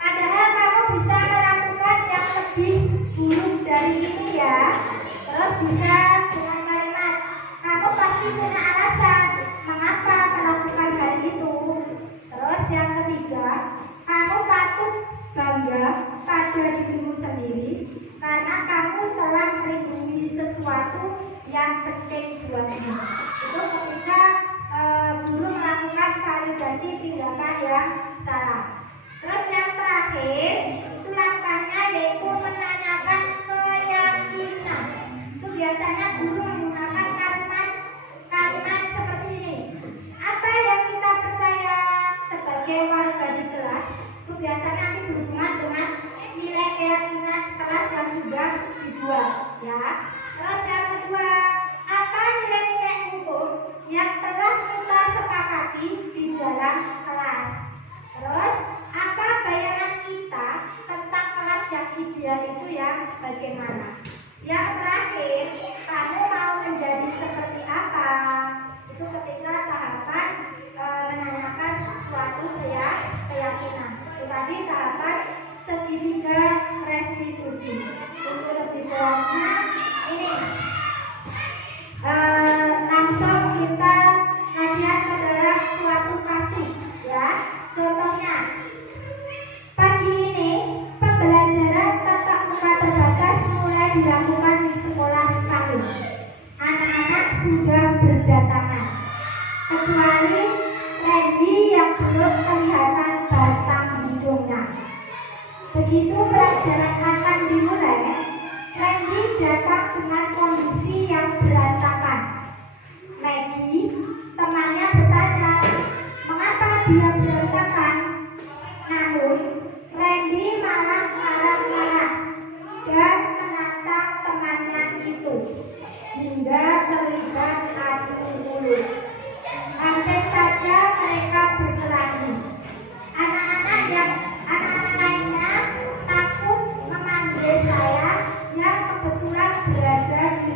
padahal kamu bisa melakukan yang lebih buruk dari ini ya. Terus bisa dengan kalimat, kamu pasti punya alasan mengapa melakukan hal itu. Terus yang ketiga, kamu patut bangga pada dirimu sendiri karena kamu telah melindungi sesuatu yang penting buatmu. Itu ketika guru melakukan validasi tindakan yang salah. Terus yang terakhir, itu langkahnya yaitu menanyakan keyakinan. Itu biasanya guru menggunakan kalimat seperti ini. Apa yang kita percaya sebagai warga di kelas, itu biasanya nanti berhubungan dengan nilai keyakinan kelas yang sudah dibuat, ya. Terus yang kedua, apa nilai-nilai hukum yang telah kita sepakati di dalam kelas. Terus apa bayangan kita tentang kelas yang ideal itu yang bagaimana. Yang terakhir, kamu mau menjadi seperti apa? Itu ketika tahapan menanyakan suatu keyakinan. Itu tadi tahapan segitiga restitusi. Untuk lebih jelasnya ini langsung kita kajian ke dalam suatu kasus, ya. Contohnya, pagi ini pembelajaran tatap muka terbatas mulai dilakukan di sekolah kami. Anak-anak sudah berdatangan, kecuali Randy yang belum kelihatan batang hidungnya. Begitu pelajaran akan dimulai, Randy datang dengan kondisi yang berantakan. Maggie, temannya, bertanya mengapa dia berantakan. Namun Randy malah marah-marah dan menantang temannya itu hingga terlibat adu mulut. Hampir saja mereka berkelahi. Anak-anak lainnya takut memanggil saya yang kebetulan berada di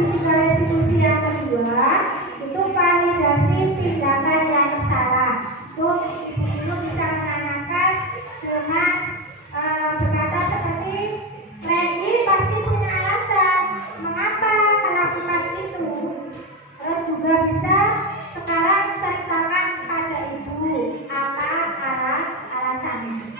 segitiga restitusi yang kedua itu validasi tindakan yang salah. Tuh ibu bisa menanyakan dengan berkata seperti, Randy pasti punya alasan mengapa melakukan itu. Terus juga bisa sekarang ceritakan kepada ibu apa alasannya.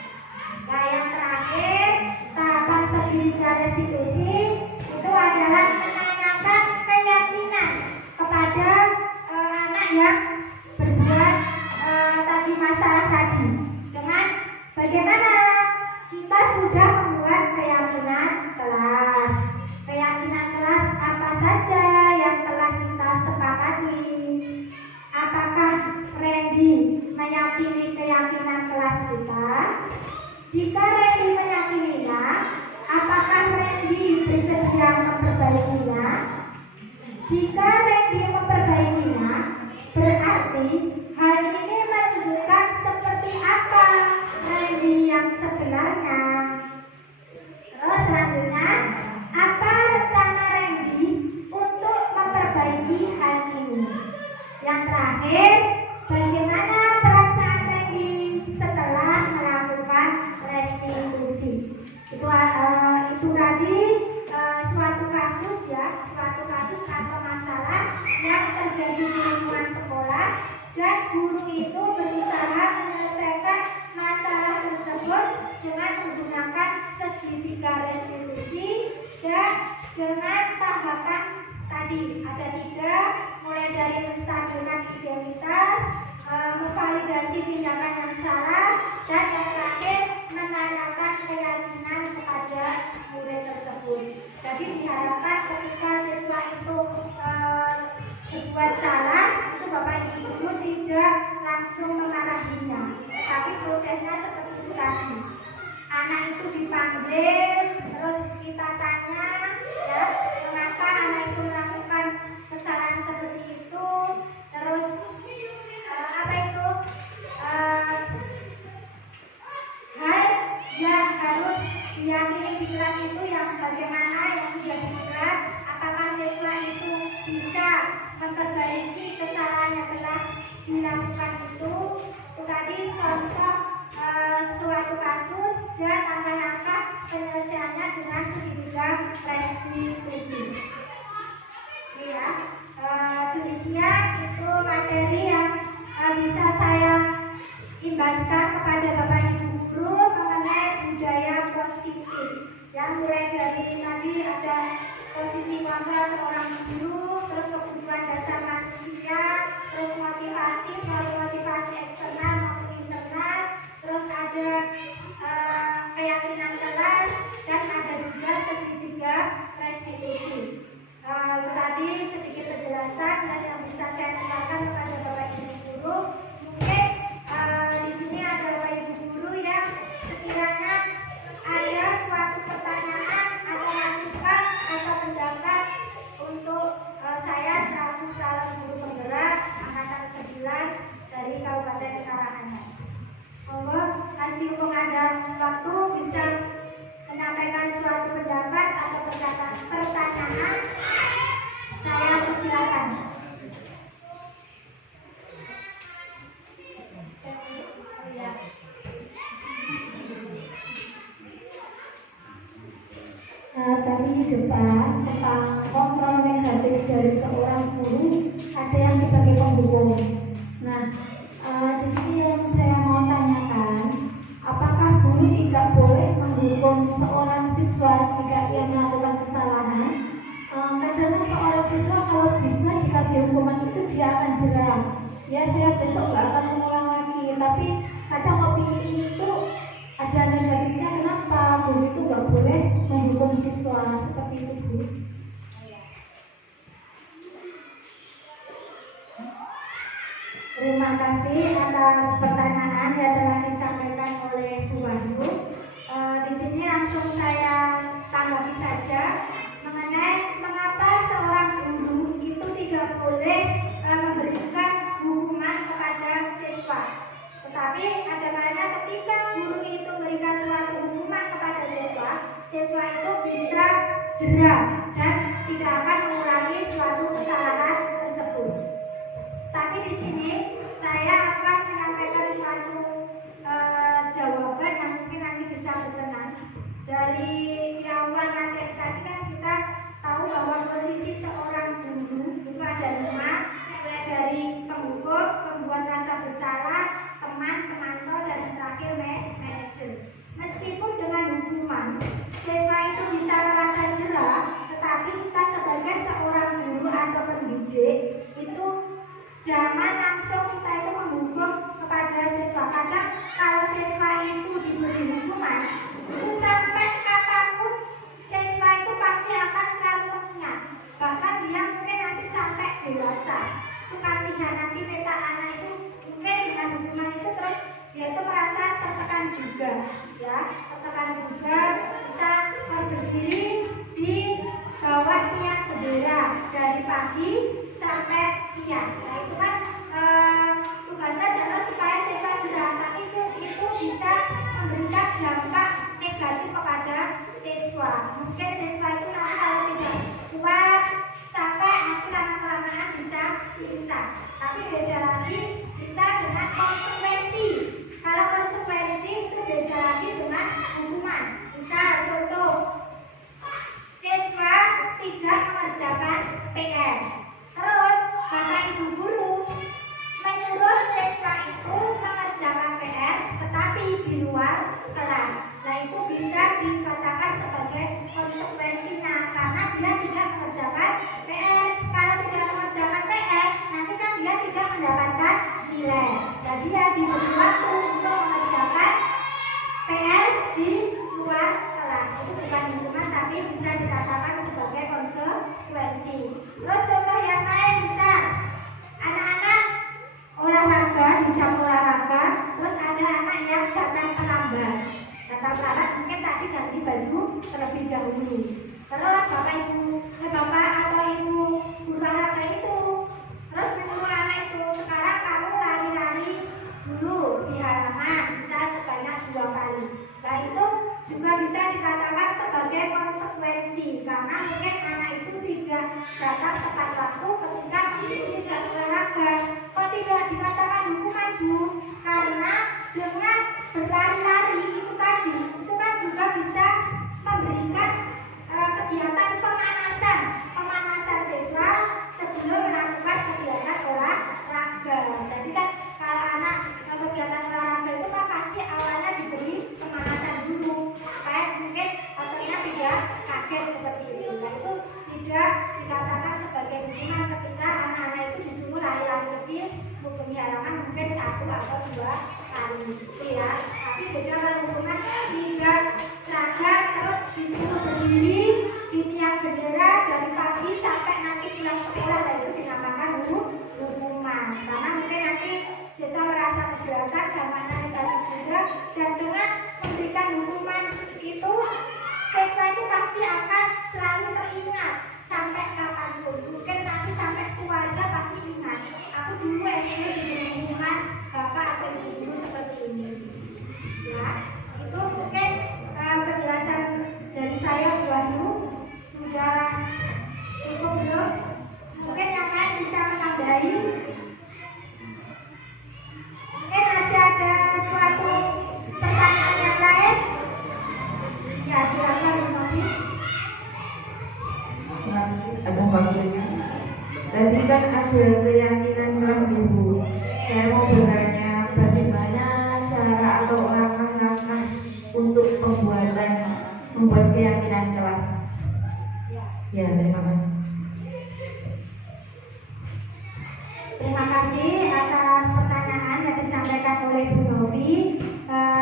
Nah, yang terakhir, tahapan segitiga restitusi itu adalah menanyakan keyakinan kepada anak yang berbuat tadi masalah tadi. Dengan bagaimana kita sudah membuat keyakinan kelas. Keyakinan kelas apa saja yang telah kita sepakati? Apakah Randy meyakini keyakinan kelas kita? Jika Randy meyakininya, apakah Randy bersedia memperbaikinya? Jika Randy memperbaikinya, berarti hal ini menunjukkan seperti apa Randy yang sebenarnya. Terus selanjutnya, apa rencana Randy untuk memperbaiki hal ini? Yang terakhir, bagaimana perasaan Randy setelah melakukan restitusi? Itu tadi suatu kasus atau masalah yang terjadi di lingkungan sekolah, dan guru itu berusaha menyelesaikan masalah tersebut dengan menggunakan segitiga restitusi dan dengan tahapan tadi ada 3, mulai dari menstabilkan identitas, memvalidasi tindakan yang salah, dan yang terakhir menanyakan keyakinan kepada murid tersebut. Jadi diharapkan ketika siswa itu berbuat salah, itu Bapak Ibu guru tidak langsung memarahinya, tapi prosesnya seperti itu tadi. Anak itu dipanggil, terus kita tanya, ya, mengapa anak itu melakukan kesalahan seperti itu, terus hal yang harus diyakini di kelas itu yang bagaimana yang sudah dibuat, apakah siswa itu bisa memperbaiki kesalahan yang telah dilakukan itu tadi contoh suatu kasus dan langkah-langkah penyelesaiannya dengan segitiga restitusi. Ya, demikian itu materi yang bisa saya imbaskan kepada Bapak Ibu guru mengenai budaya positif. Yang mulai dari tadi ada posisi kontrol seorang guru, terus kebutuhan dasar manusia, terus motivasi eksternal maupun internal, terus ada keyakinan kelas, dan ada juga segitiga restitusi. Tadi sedikit penjelasan dan yang bisa saya tambahkan kepada Bapak Ibu guru. Mungkin di sini ada Bapak Ibu guru yang sekiranya ada suatu pertanyaan atau masukan atau pendapat untuk saya selaku calon guru penggerak angkatan 9 dari Kabupaten Karanganyar. Monggo kasih ada waktu bisa menyampaikan suatu pendapat atau pertanyaan. Saya persilakan. Tadi di depan tentang kontrol negatif dari seorang guru, ada yang sebagai pembohong. Nah, di sini yang saya mau tanyakan, apakah guru tidak boleh menghukum seorang siswa jika ia melakukan kesalahan? Kadang-kadang seorang siswa kalau bisa dikasih hukuman itu dia akan jerah. Ya, saya besok nggak akan mengulang lagi. Tapi kadang opini ini itu ada negatifnya. Kenapa guru itu nggak boleh menghukum siswa seperti itu, Bu? Terima kasih atas pertanyaan yang telah disampaikan oleh Bu Wahyu. Di sini langsung saya tanggapi saja mengenai mengapa seorang guru itu tidak boleh memberikan hukuman kepada siswa. Tetapi ada kalanya ketika guru itu memberikan suatu hukuman kepada siswa, siswa itu bisa jerah dan tidak akan mengulangi dewasa. Itu kasihan, nanti mental anak itu mungkin dengan hukuman itu terus dia itu merasa tertekan juga, ya, tertekan juga, bisa berdiri di bawah tiang bendera dari pagi sampai siang. Nah itu kan tugasnya adalah supaya siswa jerah, tapi itu bisa memberikan dampak negatif kepada siswa. Mungkin siswa itu nanti kalau tidak kuat, capek, nanti lama-kelamaan bisa pingsan. Tapi beda lagi bisa dengan konsekuensi. Kalau konsekuensi itu beda lagi dengan hukuman. Misal contoh, siswa tidak mengerjakan PR. Terus bapak ibu guru menyuruh siswa itu mengerjakan PR tetapi di luar kelas. Nah itu bisa dikatakan sebagai konsekuensi. Nah karena dia tidak mengerjakan PR. Kalau tidak mengerjakan PR, nanti kan dia tidak mendapatkan nilai. Jadi dia diberi waktu untuk mengerjakan PR di luar kelas. Itu bukan hukuman tapi bisa dikatakan sebagai konsekuensi. Terus contoh yang lain bisa anak-anak olahraga, di jam olahraga, terus ada anak yang datang terlambat. Datang terlambat mungkin tadi ganti baju terlebih dahulu. Terus bapak atau ibu guru olahraga itu terus menyuruh anak itu, sekarang kamu lari-lari dulu di halaman, bisa sebanyak 2 kali. Nah itu juga bisa dikatakan sebagai konsekuensi karena mungkin anak itu tidak datang tepat waktu ketika mengikuti jam olahraga. Kok tidak dikatakan hukuman, Bu? Karena dengan berlari-lari itu tadi, itu kan juga bisa memberikan kegiatan pemanasan siswa sebelum melakukan kegiatan olahraga. Jadi kan kalau anak kegiatan olahraga itu kan pasti awalnya diberi pemanasan dulu supaya mungkin otaknya tidak kaget seperti itu. Nah itu tidak dikatakan sebagai hukuman ketika anak-anak itu disuruh lari-lari kecil di halaman mungkin 1 atau 2 kali, itu ya. Tapi beda kalau hukuman tidak seragam terus disuruh berdiri di tiang bendera dari pagi sampai nanti pulang sekolah, dan itu dinamakan hukuman karena mungkin nanti siswa merasa keberatan dan mana negatif juga. Dan dengan memberikan hukuman itu siswa itu pasti akan selalu teringat sampai kapanpun, mungkin nanti sampai tua aja pasti ingat, aku dulu SD diberi hukuman bapak atau ibu guru seperti ini, ya. Itu mungkin penjelasan dari saya Wahyu. Sudah cukup belum? Mungkin yang lain bisa menambahi. Mungkin masih ada suatu pertanyaan yang lain? Ya silakan Ibu. Ada waktunya. Tadi kan ada keyakinan kelas Ibu. Saya mau bertanya bagaimana cara atau langkah-langkah untuk membuat keyakinan kelas. Ya, terima kasih. Terima kasih atas pertanyaan yang disampaikan oleh Bu Novi.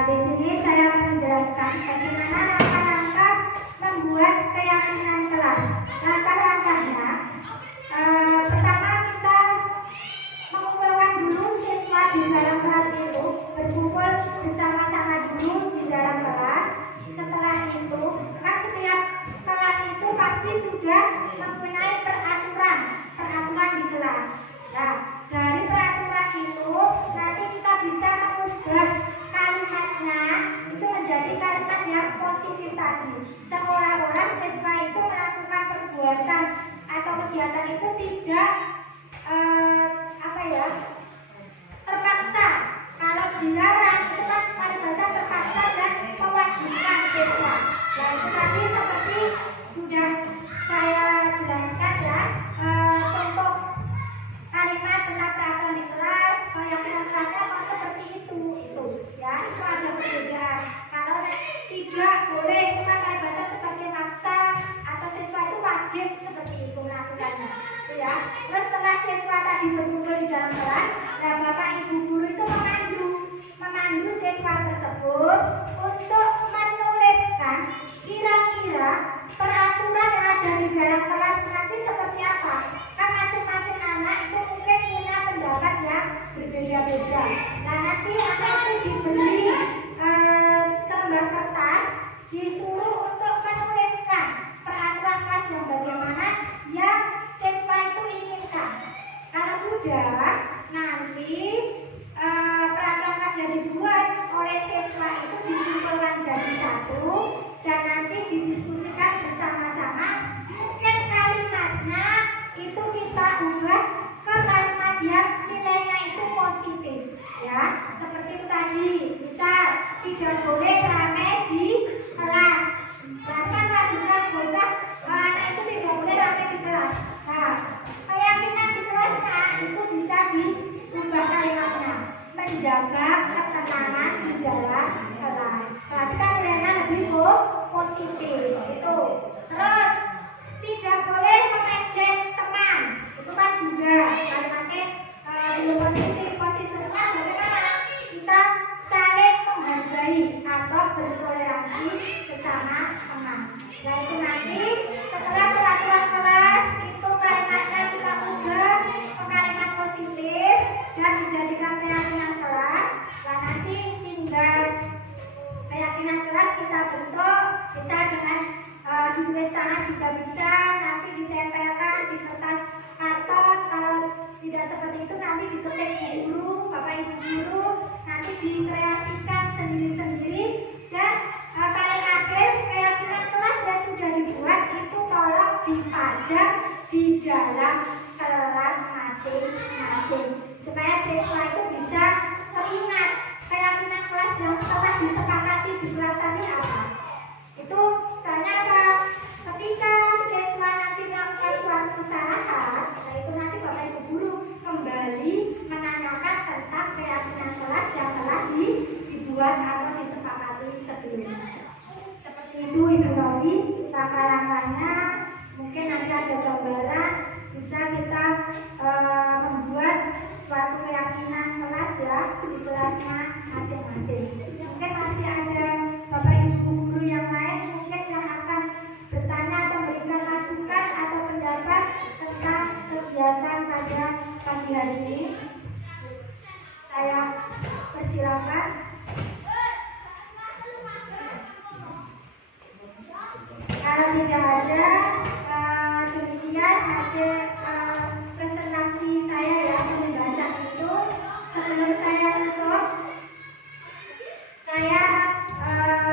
Di sini saya akan menjelaskan bagaimana langkah-langkah membuat keyakinan kelas. Langkah-langkahnya, pertama kita mengumpulkan dulu siswa di dalam kelas itu, berkumpul bersama-sama dulu di dalam kelas. Setelah itu, kan setiap kelas itu pasti sudah mempunyai peraturan di kelas. Nah, dari peraturan itu nanti kita bisa mengubah kalimatnya itu menjadi kalimat yang positif tadi. Seolah-olah siswa itu melakukan perbuatan atau kegiatan itu tidak terpaksa. Kalau dilarang itu kan bahasa terpaksa dan mewajibkan siswa. Nah itu tadi seperti sudah saya jelaskan ya, contoh kalimat tentang peraturan di kelas, keyakinan kelasnya mau seperti itu ya, itu ada perbedaan. Kalau tidak boleh itu kan bahasa seperti maksa atau siswa itu wajib seperti itu melakukannya, itu ya. Terus setelah siswa tadi berkumpul di dalam kelas, nah bapak ibu guru itu memandu siswa tersebut untuk menuliskan kira-kira peraturan yang ada di dalam kelas nanti seperti apa. Kan masing-masing anak berbeda-beda. Nah nanti anak itu diberi selembar kertas, disuruh untuk menuliskan peraturan kelas yang bagaimana yang siswa itu inginkan. Kalau sudah, nanti peraturan kelas yang dibuat oleh siswa itu dikumpulkan jadi satu dan nanti didiskusikan bersama-sama. Mungkin kalimatnya itu kita ubah ke kalimat yang nilainya itu positif, ya. Seperti itu tadi, misal tidak boleh ramai di kelas. Bahkan wajiban bocah anak itu tidak boleh ramai di kelas. Nah, keyakinan di kelasnya itu bisa diubah kalimatnya, menjaga ketenangan di dalam kelas. Berarti kan nilainya lebih positif itu. Terus tidak boleh mengejek teman, itu kan juga kalimatnya belum positif. Positif teman bagaimana? Kita saling menghargai atau bertoleransi sesama teman. Nah itu nanti setelah peraturan kelas itu kalimatnya kita ubah ke kalimat positif dan dijadikan keyakinan kelas. Nah nanti tinggal keyakinan kelas kita bentuk, bisa dengan ditulis tangan juga bisa, nanti ditempelkan di kertas karton. Kalau tidak seperti itu nanti diketik guru, bapak ibu guru, nanti dikreasikan sendiri-sendiri. Dan paling akhir keyakinan kelas yang sudah dibuat itu tolong dipajang di dalam kelas masing-masing supaya siswa itu bisa teringat keyakinan kelas yang telah disepakati di kelas tadi apa. Itu soalnya apa? Ketika siswa nanti melakukan suatu kesalahan, nah itu nanti bapak ibu guru kembali menanyakan tentang keyakinan kelas yang telah dibuat atau disepakati sebelumnya. Seperti itu Ibu Robi, langkah-langkahnya. Mungkin nanti ada gambaran, bisa kita membuat suatu keyakinan kelas ya di kelasnya masing-masing. Mungkin masih ada bapak ibu guru yang lain mungkin yang akan bertanya atau memberikan masukan atau pendapat tentang kegiatan pada pagi hari ini. Saya persilakan. Kalau tidak ada, demikian hasil presentasi saya ya pembahasan itu. Sebelum saya tutup, saya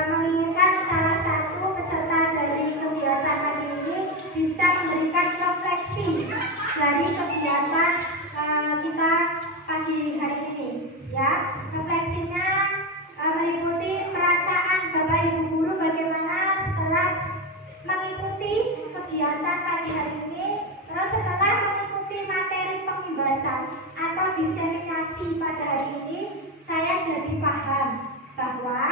menginginkan salah satu peserta dari kegiatan pagi ini bisa memberikan refleksi dari kegiatan kita pagi hari ini, ya. Refleksinya meliputi perasaan bapak ibu guru bagaimana setelah mengikuti kegiatan pagi hari ini, terus setelah mengikuti materi pembahasan atau diseminasi pada hari ini, saya jadi paham bahwa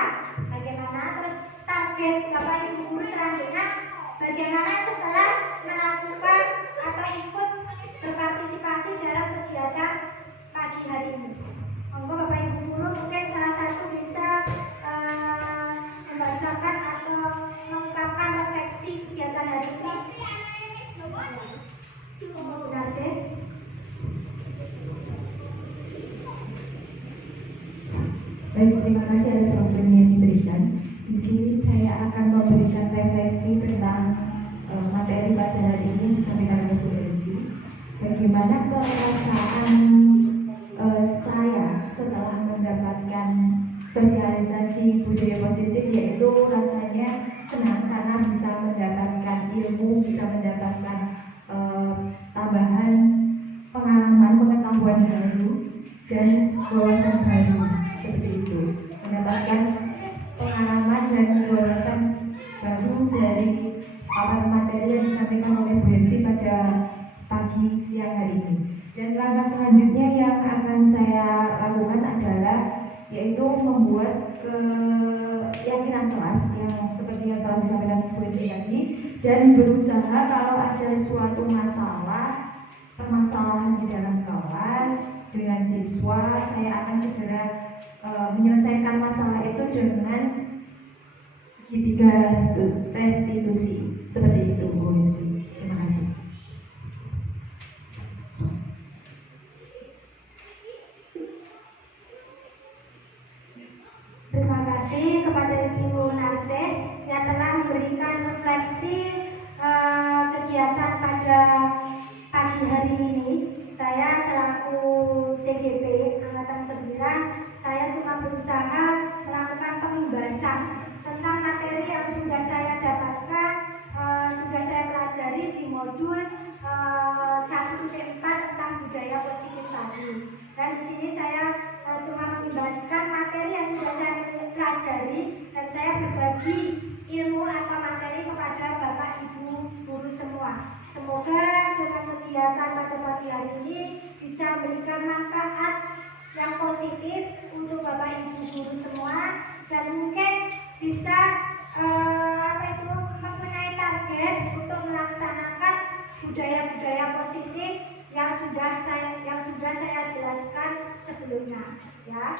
bagaimana terus target bapak ibu guru selanjutnya, bagaimana setelah melakukan atau ikut berpartisipasi dalam kegiatan pagi hari ini. Monggo bapak ibu guru mungkin salah satu bisa membacakan atau mengungkapkan refleksi kegiatan hari ini. Terima kasih. Baik, terima kasih atas waktunya yang diberikan. Di sini saya akan memberikan refleksi tentang materi pada hari ini disampaikan oleh Bu Elsi. Bagaimana perasaan saya setelah mendapatkan sosialisasi budaya positif, yaitu rasanya senang karena bisa mendapatkan ilmu, bisa mendapatkan tambahan pengalaman, pengetahuan baru dan wawasan baru, seperti itu. Mendapatkan pengalaman dan wawasan baru dari paparan materi yang disampaikan oleh Bu Elsi pada pagi siang hari ini. Dan langkah selanjutnya yang akan saya lakukan adalah yaitu membuat keyakinan kelas yang seperti yang telah disampaikan Bu Elsi tadi, dan berusaha kalau ada suatu permasalahan di dalam kelas dengan siswa, saya akan segera menyelesaikan masalah itu dengan segitiga restitusi, seperti itu Bu Elsi. Terima kasih. kegiatan pada pagi hari ini, saya selaku CGP Angkatan 9, saya cuma berusaha melakukan pembahasan tentang materi yang sudah saya dapatkan, sudah saya pelajari di modul 1.4 tentang budaya positif tadi. Dan di sini saya cuma membahaskan materi yang sudah saya pelajari dan saya berbagi ilmu atau materi kepada Bapak Ibu guru semua. Semoga dengan kegiatan pada pagi hari ini bisa memberikan manfaat yang positif untuk Bapak Ibu guru semua dan mungkin bisa mempunyai target untuk melaksanakan budaya-budaya positif yang sudah saya jelaskan sebelumnya. Ya,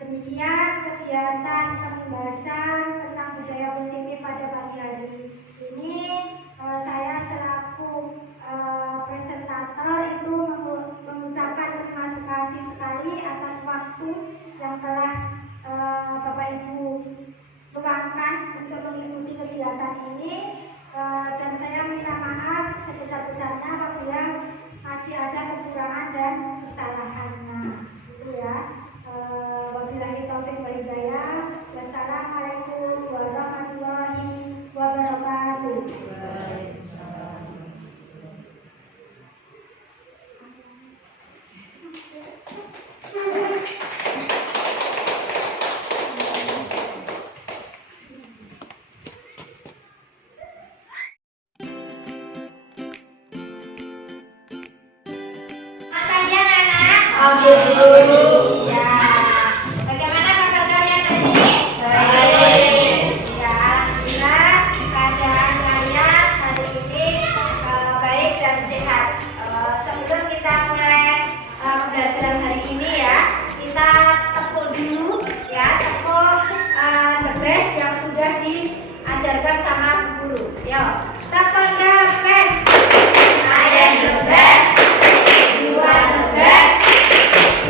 demikian kegiatan pembahasan tentang budaya positif pada pagi hari ini. Saya selaku presentator itu mengucapkan terima kasih sekali atas waktu yang telah Bapak Ibu luangkan untuk mengikuti kegiatan ini, dan saya minta maaf sebesar-besarnya apabila masih ada kekurangan dan kesalahannya. Itu ya. Wabillahi taufiq wal hidayah. Wassalamualaikum warahmatullahi wabarakatuh. Ya, bagaimana kabar kalian hari ini? Baik. Ya, alhamdulillah keadaan kalian hari ini baik dan sehat. Sebelum kita mulai pembelajaran hari ini ya, kita tepuk dulu ya, tepuk the best yang sudah diajarkan sama guru. Yo, tepuk the best. I am the best. You are the best.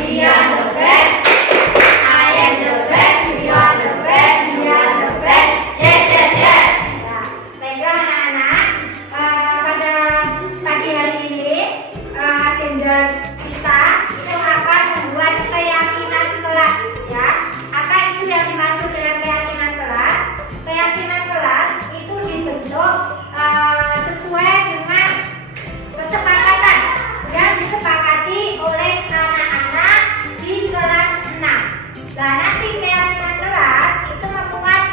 We are the best. I am the best. You are the best. We are the best. Yes, yes, yes. Ya, baiklah anak-anak. Pada pagi hari ini agenda kita itu akan membuat keyakinan kelas. Ya, apa itu yang dimaksud dengan keyakinan kelas? Keyakinan kelas itu dibentuk sesuai dengan kesepakatan yang disepakati oleh anak-anak di kelas 6. Nah, nanti keyakinan kelas itu memuat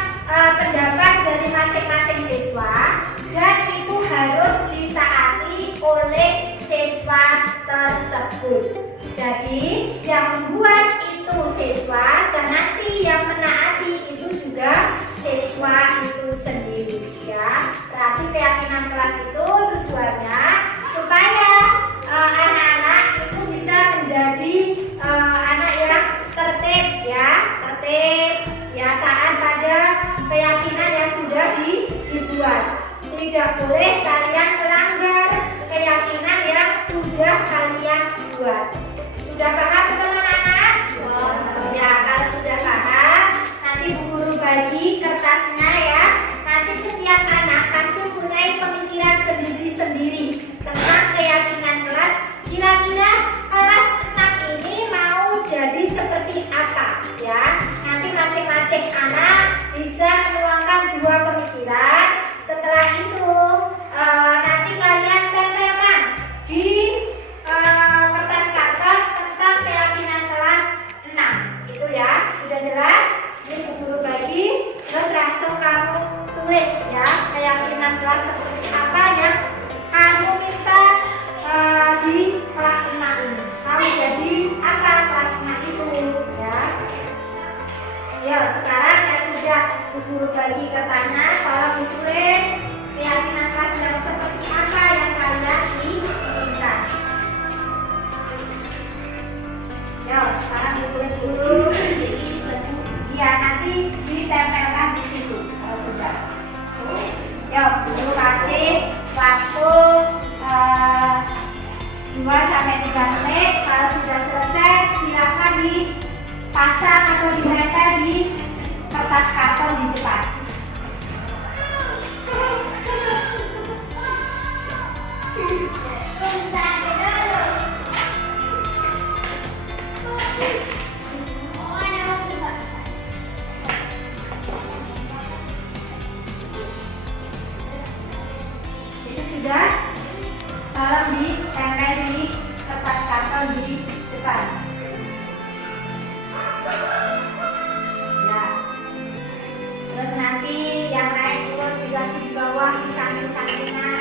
pendapat dari masing-masing siswa dan itu harus ditaati oleh siswa tersebut. Jadi, yang membuat itu siswa dan nanti yang menaati itu juga siswa itu sendiri ya. Berarti keyakinan kelas itu tujuannya supaya anak-anak itu bisa menjadi anak yang tertib ya, taat pada keyakinan yang sudah dibuat. Tidak boleh kalian melanggar keyakinan yang sudah kalian buat. Sudah paham teman-teman? Ya, kalau sudah paham, nanti Bu Guru bagi kertasnya ya. Nanti setiap anak pasti punya pemikiran sendiri-sendiri tentang keyakinan kelas. Kira-kira kelas 6 ini mau jadi seperti apa ya? Nanti masing-masing anak bisa menuangkan 2 pemikiran. Setelah itu nanti kalian tempelkan di kertas karton tentang keyakinan kelas 6. Itu ya, sudah jelas? Ini Bu Guru bagi, terus langsung kamu tulis ya keyakinan kelas seperti apa yang kamu minta di kelas 6 ini. Kamu jadi apa kelas 6 itu ya? Ya, sekarang ya sudah Bu Guru bagi kertasnya, tolong ditulis keyakinan kelas yang seperti apa yang kalian inginkan. Ya, sekarang ditulis dulu. Ya, nanti ditempelkan di situ kalau sudah. Ya, dulu kasih tolong ditempel di kertas karton di depan. Ya. Terus nanti yang lain ikut dikasih di bawah di samping-sampingnya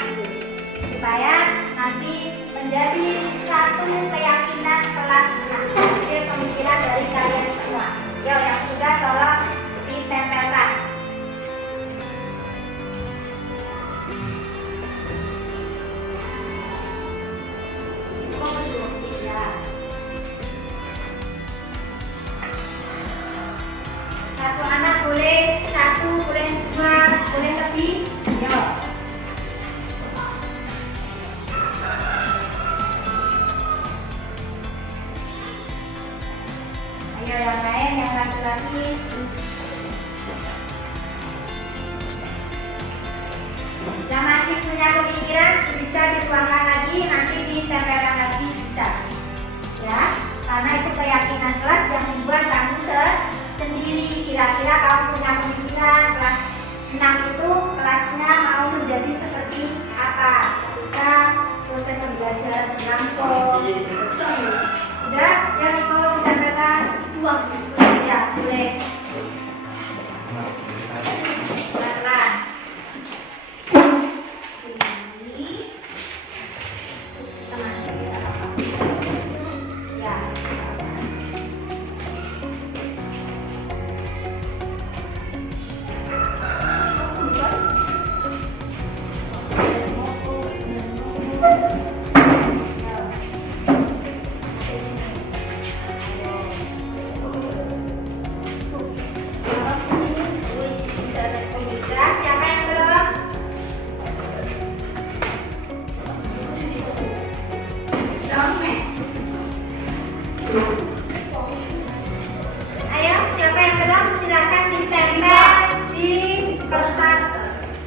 supaya nanti menjadi satu keyakinan kelas 6 hasil pemikiran dari kalian semua. Yuk, yang sudah tolong ditempelkan. Satu anak boleh satu, boleh dua, boleh lebih. Yuk. Ayo yang lain, yang laki-laki. Yang masih punya pemikiran bisa dituangkan lagi, nanti ditempelkan lagi bisa. Ya, karena itu keyakinan kelas yang membuat kamu sendiri. Kira-kira kamu punya pemikiran kelas 6 itu kelasnya mau menjadi seperti apa ketika proses belajar berlangsung. Udah, yang ikut ditempelkan uang ya boleh. Pelan-pelan. Ya. Siapa yang belum? Ayo, siapa yang belum silakan ditempel di kertas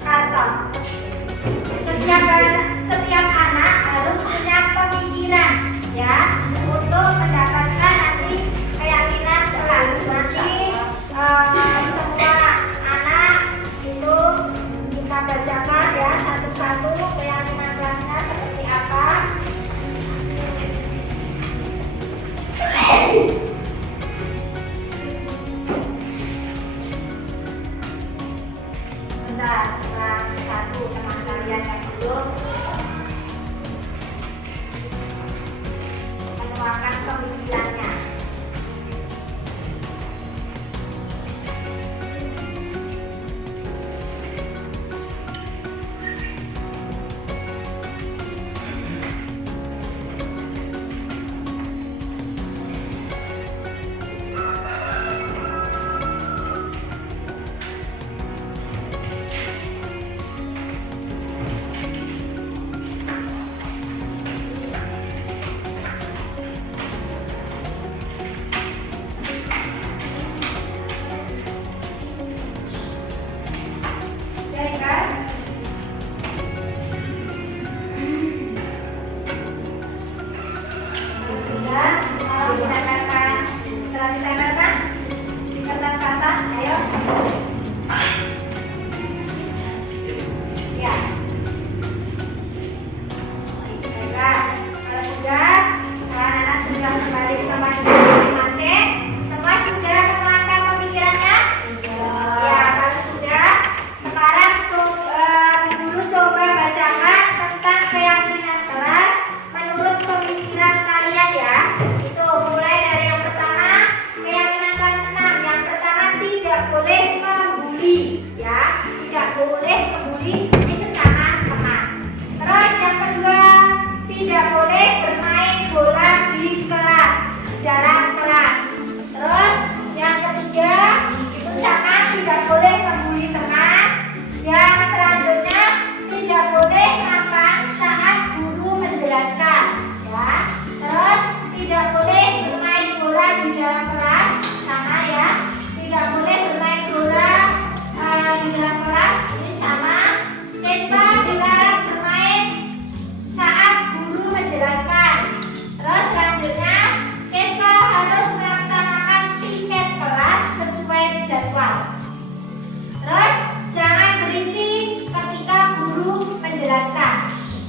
karton. Setiap anak harus punya pemikiran ya untuk mendapatkan nanti keyakinan kelas. Nanti semua anak itu kita bacakan ya satu-satu keyakinan kelasnya seperti apa. Bentar, satu teman kalian yang belum menuangkan pemikirannya.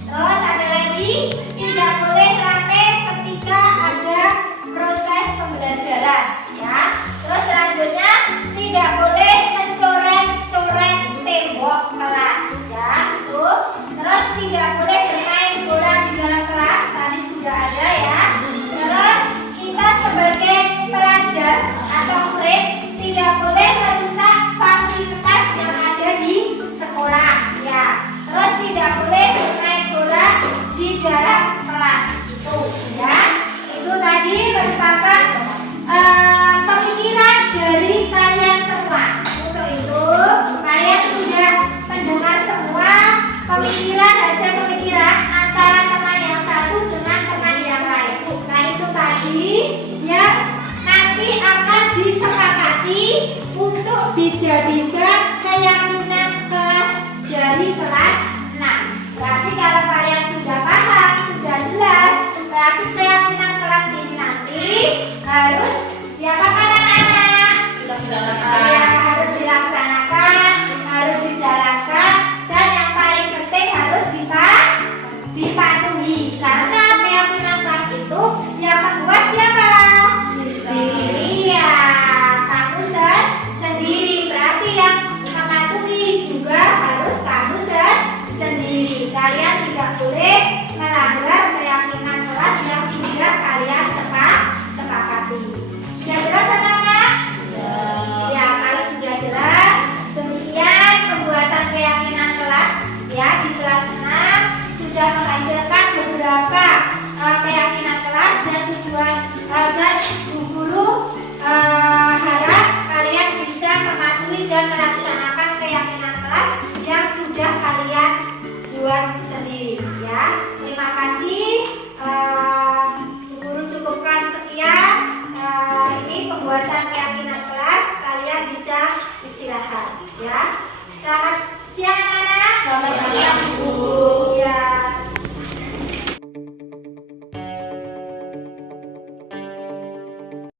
Terus ada lagi Jadi tidak boleh rame ketika ada proses pembelajaran, ya. Terus selanjutnya tidak boleh mencoret-coret tembok kelas, ya. Itu. Terus tidak boleh bermain bola di dalam kelas, tadi sudah ada ya. Terus kita sebagai pelajar atau murid tidak boleh merusak fasilitas yang ada di sekolah, ya. Terus tidak boleh bermain bola di dalam kelas, itu ya. Itu tadi merupakan pemikiran dari kalian semua. Untuk itu kalian sudah mendengar semua pemikiran, hasil pemikiran antara teman yang satu dengan teman yang lain. Nah itu tadi yang nanti akan disepakati untuk dijadikan keyakinan kelas dari kelas 6. Berarti kalau kalian sudah paham, sudah jelas, berarti keyakinan kelas ini nanti harus diapakan anak-anak? Ya, harus dilaksanakan, harus dijalankan, dan yang paling penting harus dipatuhi. Karena keyakinan kelas itu yang membuat siapa? Diri ya, kamu sendiri. Berarti yang mematuhi juga harus kamu sendiri. Kalian tidak boleh melanggar keyakinan kelas yang sudah kalian sepakati.